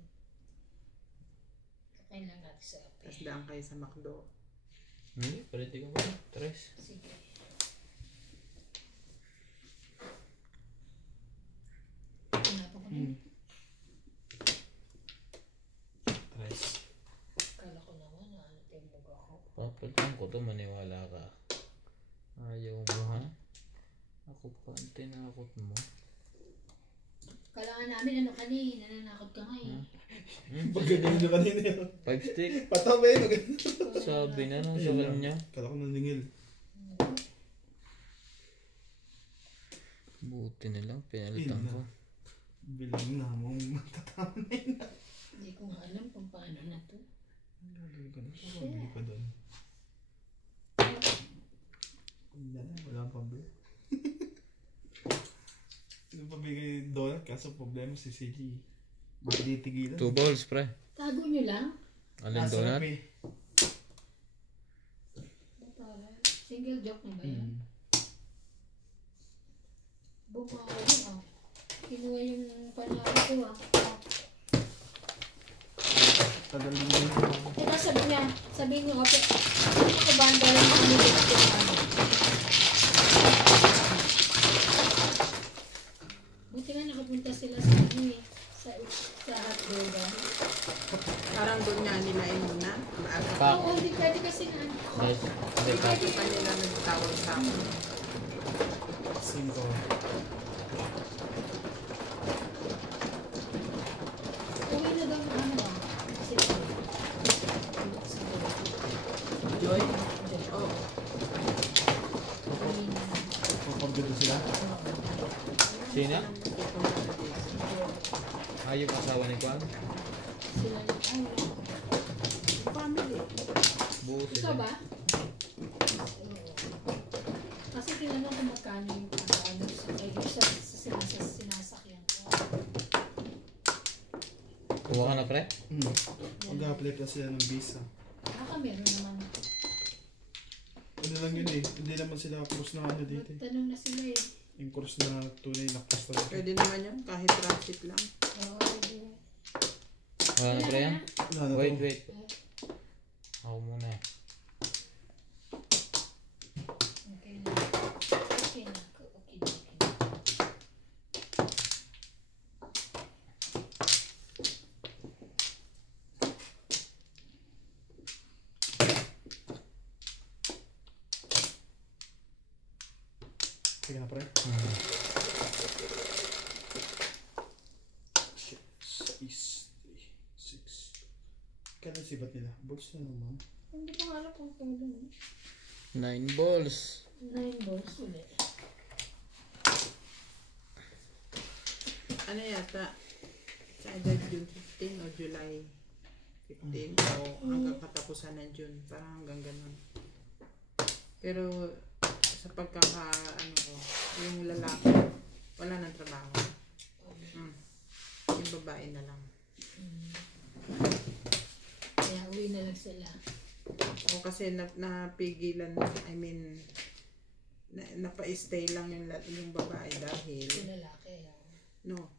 Kakain lang natin sa Oki. Tapos daan kayo sa McDo. Hindi, pwede ka ba? 3. Sige. Hanapan ko na. 3. Kala ko naman na ano timbog ako. Papalitan ko to, maniwala ka. Ayaw mo ha? Ako pa ang tinakot mo. Kailangan namin ano kanina, nananakot ka nga eh. Pag ganyan nyo kanina yun. 5 stick. Patawin, maganda. Sabi na lang sa kanya. Kala ko naningil. Buti na lang, pinalitan ko. Bilang na mong matatama na yun. Hindi ko nga alam kung paano na to. Ang gagawin ko na. Pabili ko doon. Wala pang pabili. Yung pabigay donut, kaso problema si CG. Bakit di tigilan? 2 balls, pre. Tago nyo lang? Alin donut? Single joke na ba yun? Bumawa yun ah. Kinuha yung panalo ko ah. Tagal din yun. Diba sabihin niyo, okay, ako ba ang dalang kami dito ano? Buti nga nakapunta sila sa ano eh, sa hotdogan. Parang doon nga nila muna. Maaga Pa. Oo, hindi pwede kasi na ano. Yes. Hindi pa. Hindi pa nila nagtawag sa akin. 5. Uwi na daw ng ano ah. Sila. Joy? Oh. Uwi na. Papagod sila. Sino? Yung asawa ni Kwan? Sila na. Ay, wala. Family. Buo Ikaw sila. ba? Oo. Kasi tinanong ko magkano yung ano sa sinasakyan ko. Kuha ka na, pre? Mag-apply pa sila ng visa. Baka meron naman. Ano lang yun eh. Hindi naman sila course na ano dito eh. Magtanong na sila eh. Yung course na tunay na course talaga. Pwede naman yan. Kahit transit lang. Oo, hindi. Wala na, pre yan? Wala na Wait, to. wait. Ako muna. Okay na. Okay na. Okay na. Sige na pre. Shit. 6, 3, 6. Kailan sibat nila? Balls na naman. Hindi ko alam kung kailan. 9 balls. 9 balls ulit. Ano yata? Sa either June 15 o July 15 o hanggang katapusan ng June. Parang hanggang ganun. Pero sa ano ko, yung lalaki, wala nang trabaho. Yung babae na lang. Kaya uwi na lang sila. O kasi napigilan, I mean, napa-stay lang yung babae dahil, Yung lalaki. no,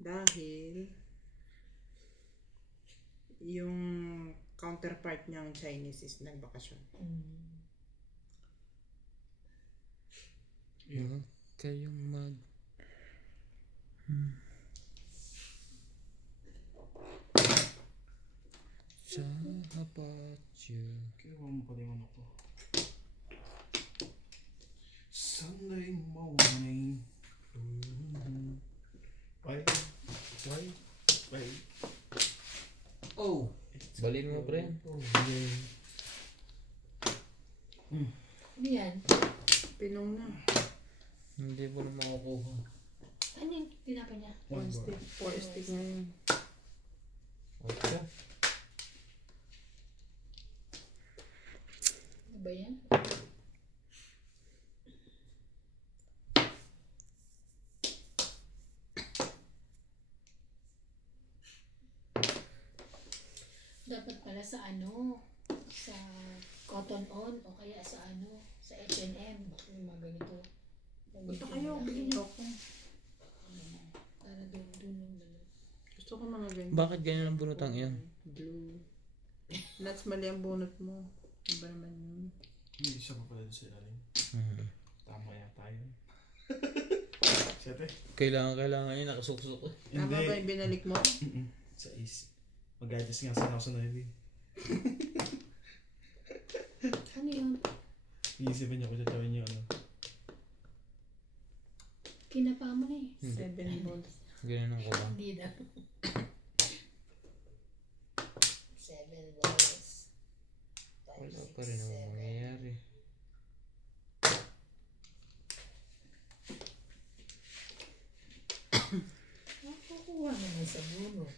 dahil yung counterpart niyang Chinese is nagbakasyon. Huwag kayong mag... Sa patio. Kaya mo pa din ako. Sunday morning. Why? Oh! Balin mo, pre. Ano yan? Pinong na. Hindi mo na makukuha. Ano yung tinapa niya? 4 stick ngayon. Okay. Ano ba yan? Dapat pala sa sa Cotton On o kaya sa sa H&M. Bakit yung mga ganito? Punta kayo, bigyan niyo ako. Para doon lang dalawa. Gusto ko mga ganyan. Bakit ganyan ang bunutang yan? Blue. Nuts, mali ang bunot mo. Iba naman yun. Hindi siya pa pala doon sa ilalim. Tama yata yun. Siyete? Kailangan yun, nakasuksok eh. Tama ba yung binalik mo? Sa is. Mag-adjust nga sana ako sa 9. Ano yun? Iisipin niya kung tatawin niyo ano. Kinapa mo na eh. 7 balls. Ganyan ko ba? Hindi na. 7 balls. Wala pa rin ang mangyayari. Nakukuha naman sa bunot.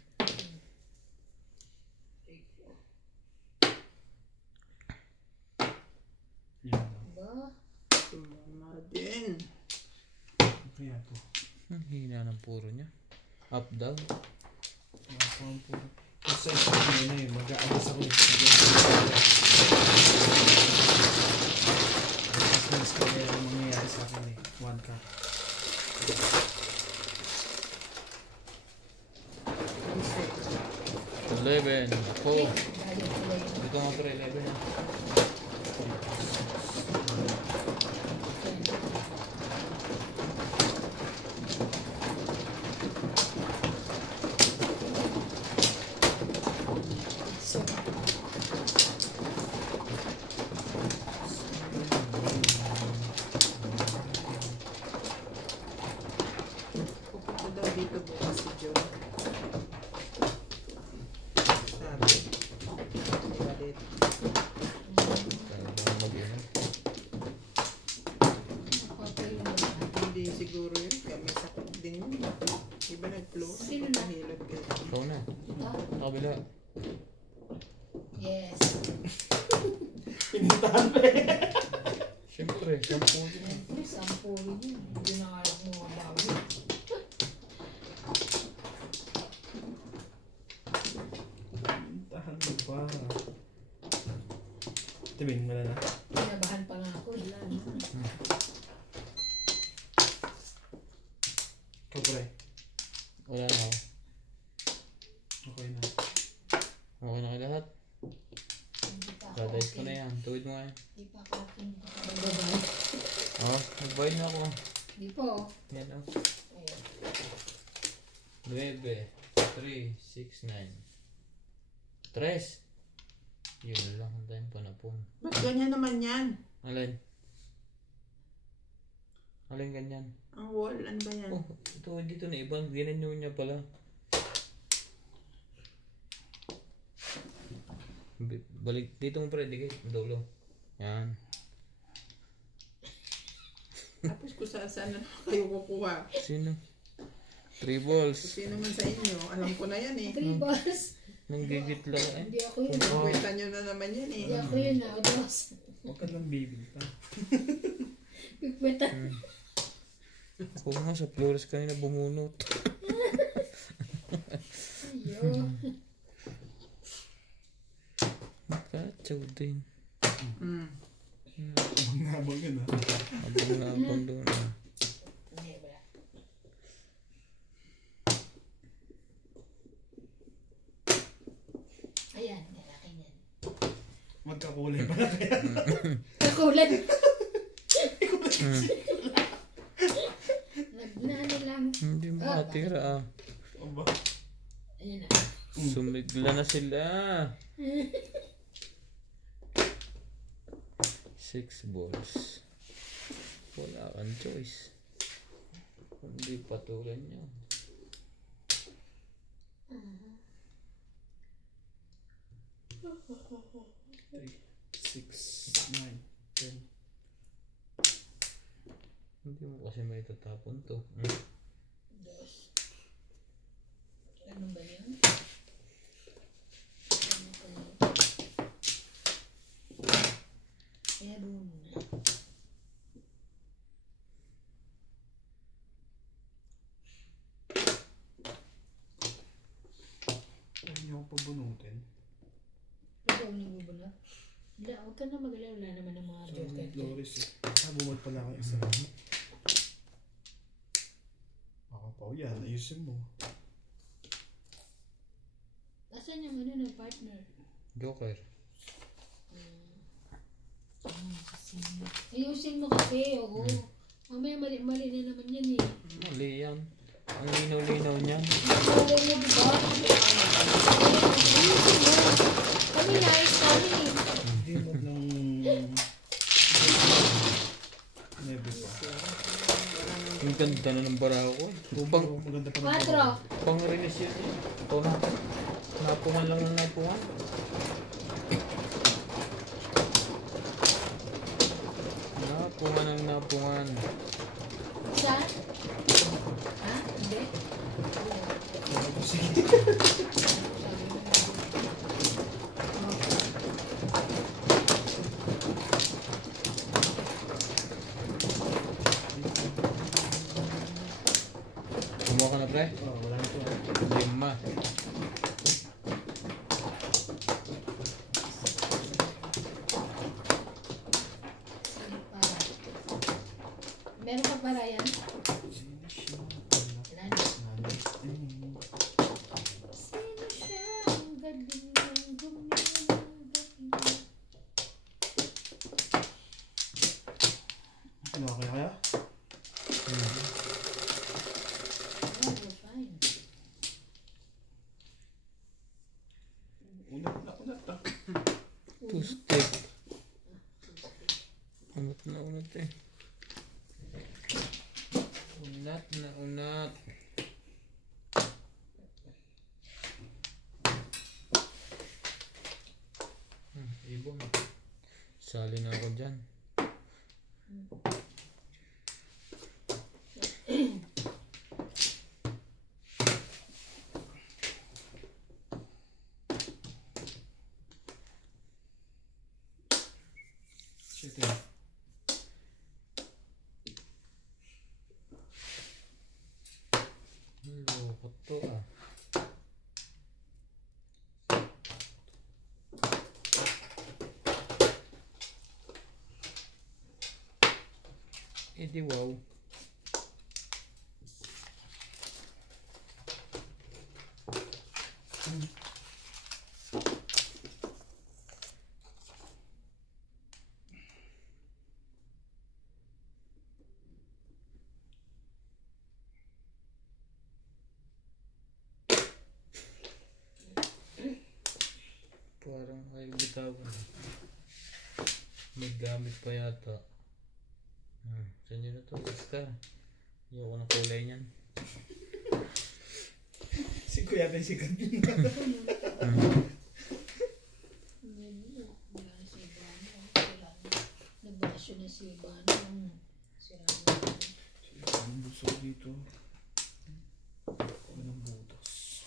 Yan. Ba? Tumama din. Kaya to. Ang hina ng puro niya. Up, down. Ang po. Kasi sa akin na yun, mag-a-adjust ako. Adjustments ko kaya ang mangyayari sa akin eh. 1 cut. Ang set. 11. Ako. Galing pala yun. Dito nga pre, 11 na. So, Pupunta daw dito bukas si Joe. Sabi. Galit. Kailangan mag-ina. okay yung mga. Hindi siguro yun. Kaya may sakit din yun. Iba nag-close. Sino na? Nahilot kayo. Ikaw na. Ito? Sa kabila. Yes. Pinuntahan pa eh. Siyempre, 10 yun. Siyempre, 10 rin yun. Hindi na nga lang mo ang bawi. Pinuntahan mo pa. Tibing, wala na. Kinabahan pa nga ako. Wala na. Ikaw pre. Wala na ako. Okay na. Okay na kayo lahat. Hindi pa ako Dadayos ko okay. na yan. Tuwid mo nga yan. Hindi pa ako okay. Magbabay. Oh, nagbayad na ako. Hindi po. Yan oh. Ayun. 9, 3, 6, 9. 3. Yun lang ang tayong panapong. Ba't ganyan naman yan? Alin? Alin ganyan? Ang wall, ano ba yan? Oh, ito dito na ibang ginanyo niya pala. Balik dito mo pre, dikit, dulo. Yan. Tapos kung saan na kayo kukuha. Sino? 3 balls. Kasi naman sa inyo, alam ko na yan eh. 3 balls. Nanggigit lang eh. Hindi ako yun. Oh. Kwenta nyo na naman yan eh. Hindi ako yun. Dos. Huwag ka lang baby pa. Pagkwenta. Ako nga sa Flores kanina bumunot. Ayun. Kachaw din. Abang yun ha. Abang na abang doon. Hindi, wala. Ayan, akin yan. Magkakulay pala kaya. Kakulan. Nagnano lang. Hindi makatira ah. Aba. Ayan na. Sumigla na sila. 6 balls. Wala kang choice. Kundi patulan nyo. 6, 9, 10. Hindi mo kasi may tatapon to. Dos. Ano ba yun? Ano ba yun? Meron. Ayaw niyo ako pabunutin. Ikaw nabubunot? Wala, huwag ka na mag-alala. Wala naman ang mga joker. Loris eh. Bumot pala ako isa. Ako pa o yan. Ayusin mo. Asan yung ano ng partner? Joker. Ayusin mo kasi, oo. Mamaya mali na naman yan eh. Mali yan. Ang linaw-linaw niyan. Wala na diba? Ayusin mo. Kami nais kami. Hindi mo ng... Never pa. Ang ganda na ng bara ko. Upang Maganda pa ng 4. pang-release yun. Ito natin. Napungan lang ng napungan. Napungan ang napungan. Isa? Ha? Hindi? Sige. Kumuha ka na pre? Oh, wala na ito. 5. Meron pa para yan? Wala na. Sino siya ang galing ng gumilang? Ano kaya? Oh, we're fine. Unat. Two-stick. Unat na unat eh. Unat na unat. Ibon. Sali na ako dyan. Shit eh. Loko to ah. Di wow. Parang ayaw bitawan. May gamit pa yata. Saan yun na to? 6 ka. Ayoko ng kulay niyan. Si Kuya din si Gandun. Nagbakasyon na si Ibano. Sirado. Ang busog dito. Walang butas.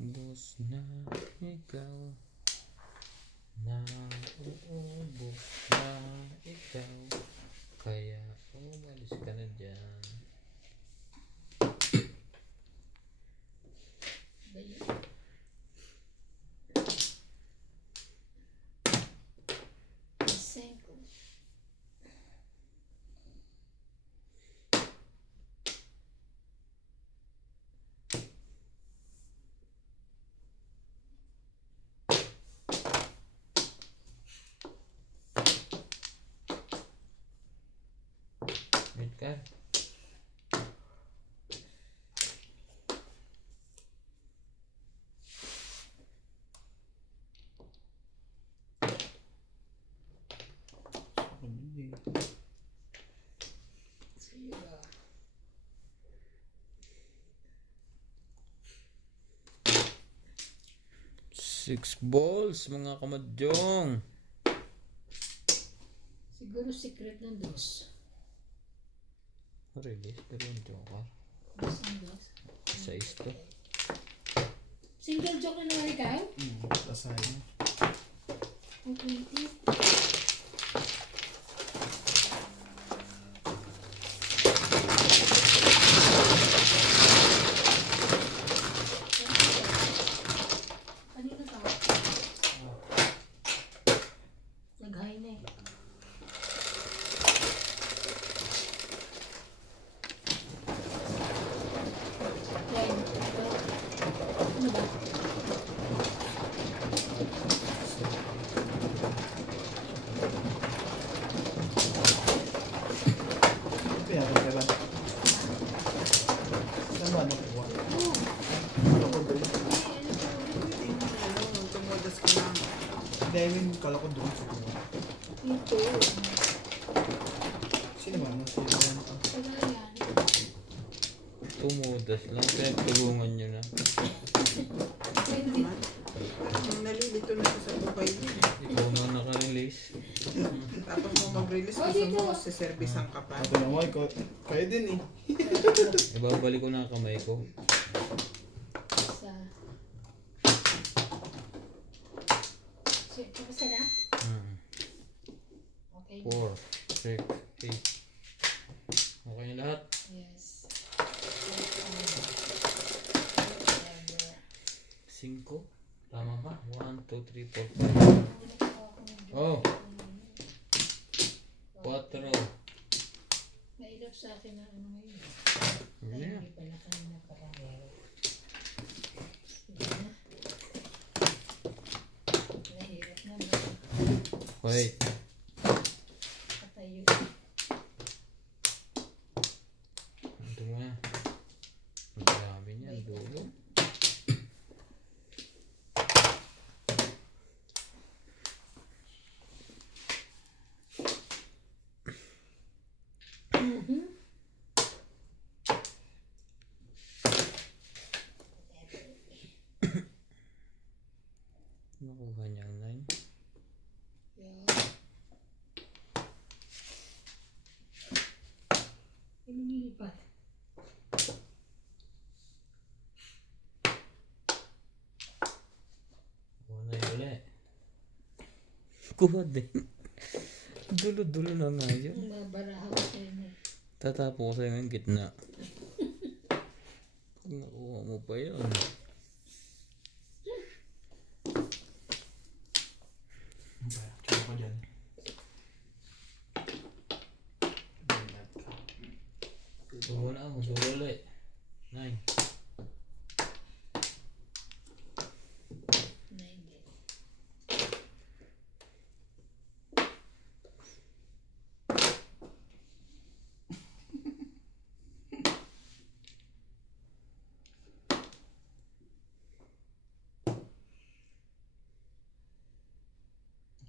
Boss na ikaw. Nauubos na ikaw, kaya umalis ka na dyan. Dali. Cinco. Wait ka. Zero. 6 balls mga kamadyong. Siguro secret ng dos. Release, dalawang joker. Dos ang dos. Isa to. Single joke na naman ikaw? Tasay. Okay. Kanina ka? Nag-high na eh. Yan. Ano ba? Kaya ka ba? Saan ba nakuha? Oh, Kala ko doon. Tumudas ka lang. Dahil kala ko doon sa kuha. ito. Sino ba? Sino ba? Pagayan. Tumudas lang, kaya tulungan nyo na. Pwede. Parang nalilito na siya sa buhay niya. Ikaw na naka-release. Tapos mo mag-release, Oh, gusto dito. mo siservisan ka pa. Ako naman, kayo din eh. Ibabalik ko na ang kamay ko. Isa. So, tapos ka na? Okay. 4, 6, 8. Okay na lahat. Yes. Whatever. 5. Tama ba? 1, 2, 3, 4, 5. Oh. 4. Mahirap sa akin na ano ngayon. Ano Ay, yan? hindi pala kanina pala meron. Sige na. Nahirap na ba? Wait. Patayo. Ito mo na. Ang dami niyan. Dulo. Nakuha niya ang 9. Yeah. Lumilipat. Kuha na yun ulit. Kuha din. Dulo-dulo na nga yun. Mabarahaw ko yun eh. Tatapo ko sa'yo ng gitna. Pag nakuha mo pa yun. Tsaka ko dyan. Ito muna ako. Sulo ulit. 9. 90.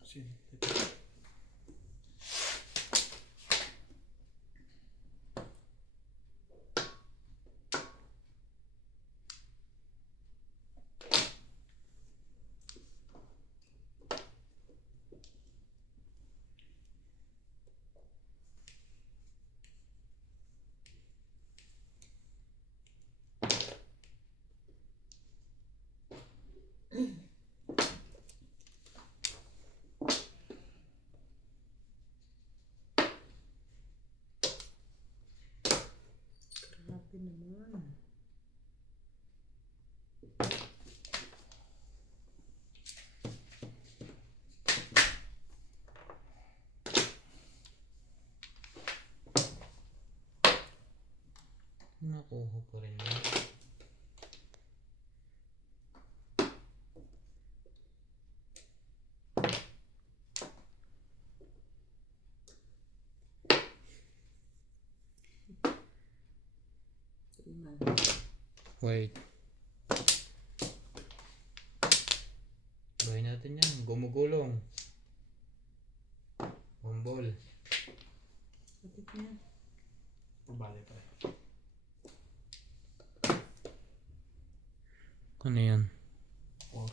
Sino? naman. Nakuha pa rin yun. Wait. Gawin natin yan. Gumugulong. Bombol. Kapit niya. Pabali pa. Ano yan? 4.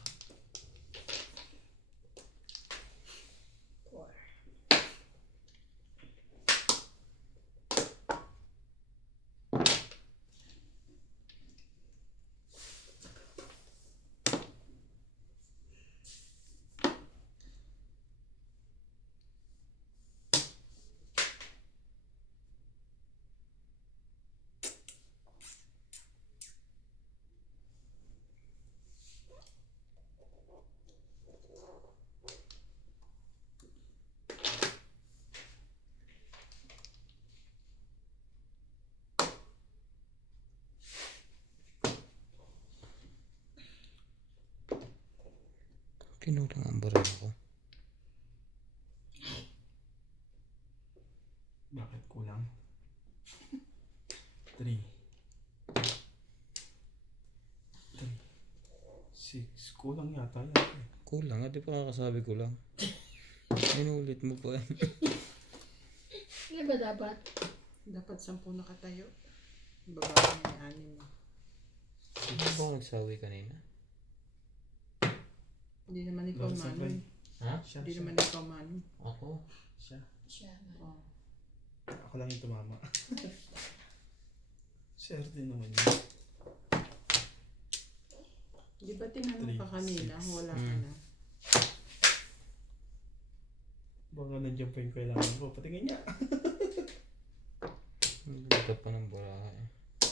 Kinulang ang baril ko. Bakit kulang? 3. 6. Kulang yata yan. Kulang nga, di pa kakasabi ko lang. Inulit mo pa. Ano ba dapat? Dapat 10 nakatayo. Baba niya 6. Hindi ba ako nagsawi kanina? Hindi naman ikaw Lord, mano. sabay. Ha? Siya, Hindi siya. naman ikaw mano. Ako? Siya. Siya. Oh. Ako lang yung tumama. Swerte naman yun. Di ba tinanong ka 3, kanina? 6. Wala ka na. Baka nandiyan pa yung kailangan ko. Patingin niya. Hindi pa ng baraha eh.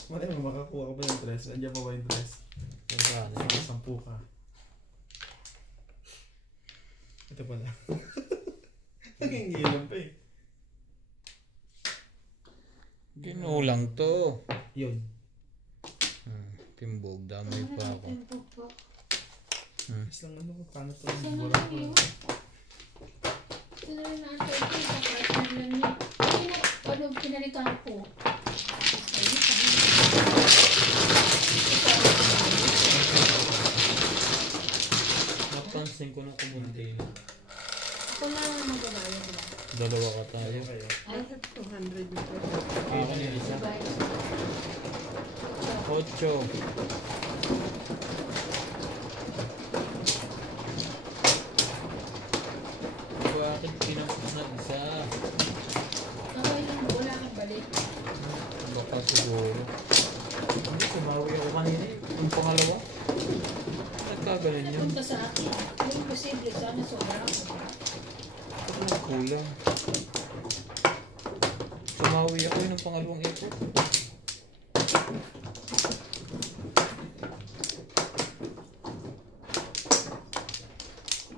Malay mo, makakuha ka ba ng dress? Andiyan pa ba yung dress? Saan ba? Sige, 10 ka. Ito pala. Nagingilam pa eh. Kinulang to. Yun. Timbog, damay pa ako. Mas lang ano ko, paano to Saan yung na bura lang ko. yun? Saan na lang na-answer ko? Sa partner lang niya. Ano, pinalitan ko. Napansin ko na kumunti na. Ako na lang magabayad lang. Dalawa ka tayo. Kayo. Ay, Bakit 200 na po? Ako na yung isa. bayad. 8. Bakit pinapos na isa? Okay lang, wala kang balik. Baka siguro. Hindi, sumawi ako kanina eh. Yung pangalawa. Nagkagalan yun. Napunta sa akin. Yung posible, sana sobra ako. Kulang. Sumawi ako yun ng pangalawang ikot.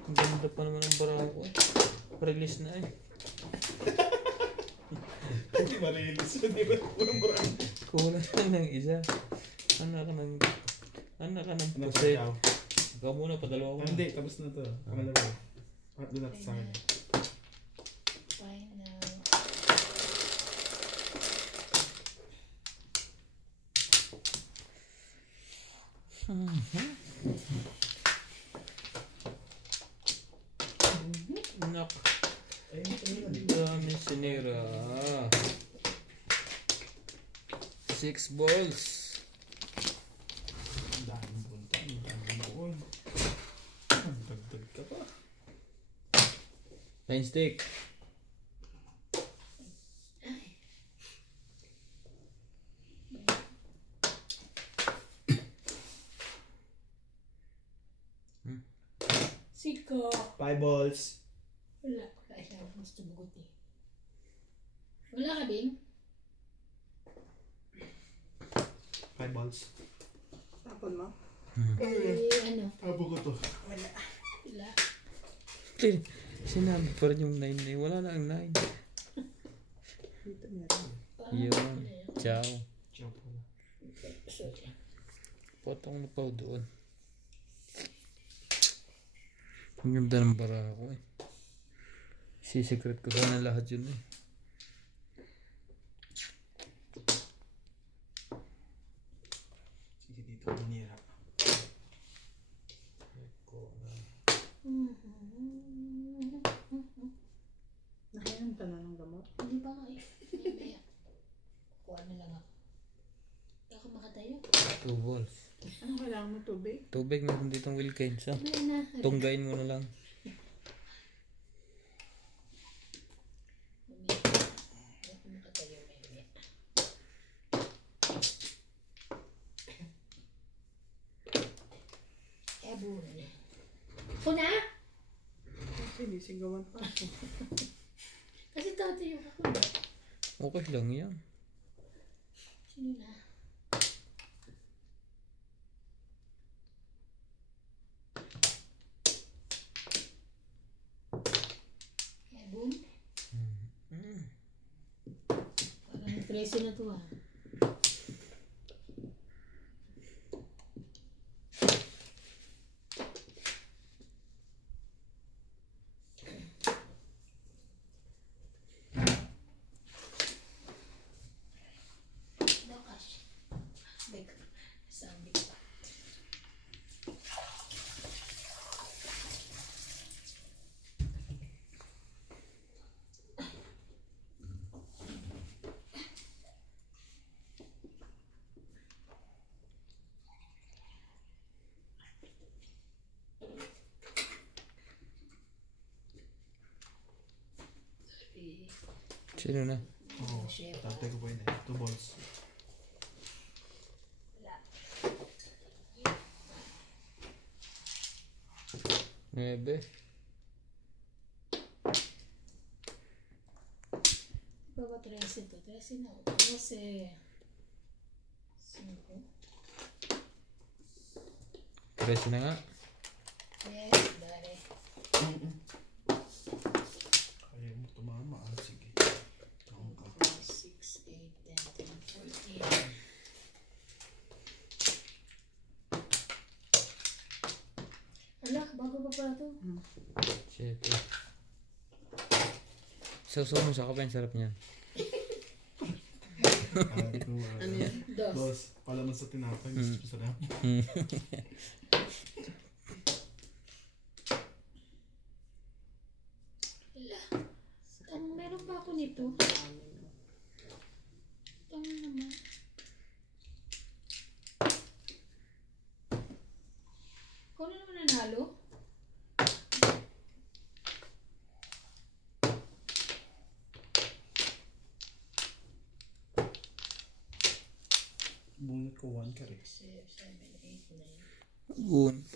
Ang ganda pa naman ang baraha ko eh. Release na eh. Hindi marilis. Hindi ba? Walang bura. Kulang lang ng isa. Anak ka ng puset. Ikaw muna, padalawa ko na. Hindi, tapos na to. Pangalawa. Doon natin sa akin. Fine now. Nak, Ayun, ito yun. dami sinira. 6 balls. Ang daming punta. Ang daming buon. Ang dagdag ka pa. 9 stick. Siko. 5 balls. Wala. Wala siya. Gusto bugot eh. Wala ka, Bing? 5 balls. Tapon mo? Eh, ano? Abo ko to. Wala. Wala. Sinabi pa rin yung 9 na yun. Wala na ang 9. Dito meron. Yun. Ciao. Ciao po. Sorry. Potong na pa doon. Ang ganda ng bara ko eh. Sisikret ko sana lahat yun eh. Sige dito, manira. Nakainom ka na ng gamot? Hindi pa nga eh. Mamaya. Kuha na lang ako. Hindi ako makatayo. 2 balls. Ano kailangan mo? Tubig? Tubig meron ditong Wilkins. So, Mamaya na. tunggain mo na lang. Mamaya. Hindi ako makatayo. Mamaya. Eh, buo na. Ako na? Sinisigawan pa. Kasi tatayo ako. Okay lang yan. Sino na? Eh, boom. Parang preso na to ah. Gosh. Big. Sound big. Sorry. Sino na? Oo. Shit. Tatay ko po yun eh. 2 balls. Wala. 9. Baba 13 to. 13 na. 12. 5. 13 na nga. Yes, dali. Kaya mo tumama. Ah, sige. Ang ka. 6, 8, 10, 14. Ala, bago pa pala to. 7. Sausaw mo sa kape. Ang sarap niyan. Ano yan? Dos. Boss, pala mo sa tinapay. Gusto ko sa lang. Ala. Meron pa ako nito. Tama naman. Ikaw na naman nanalo? Bunot ko 1 ka rin. 7, 8, 9. Gun.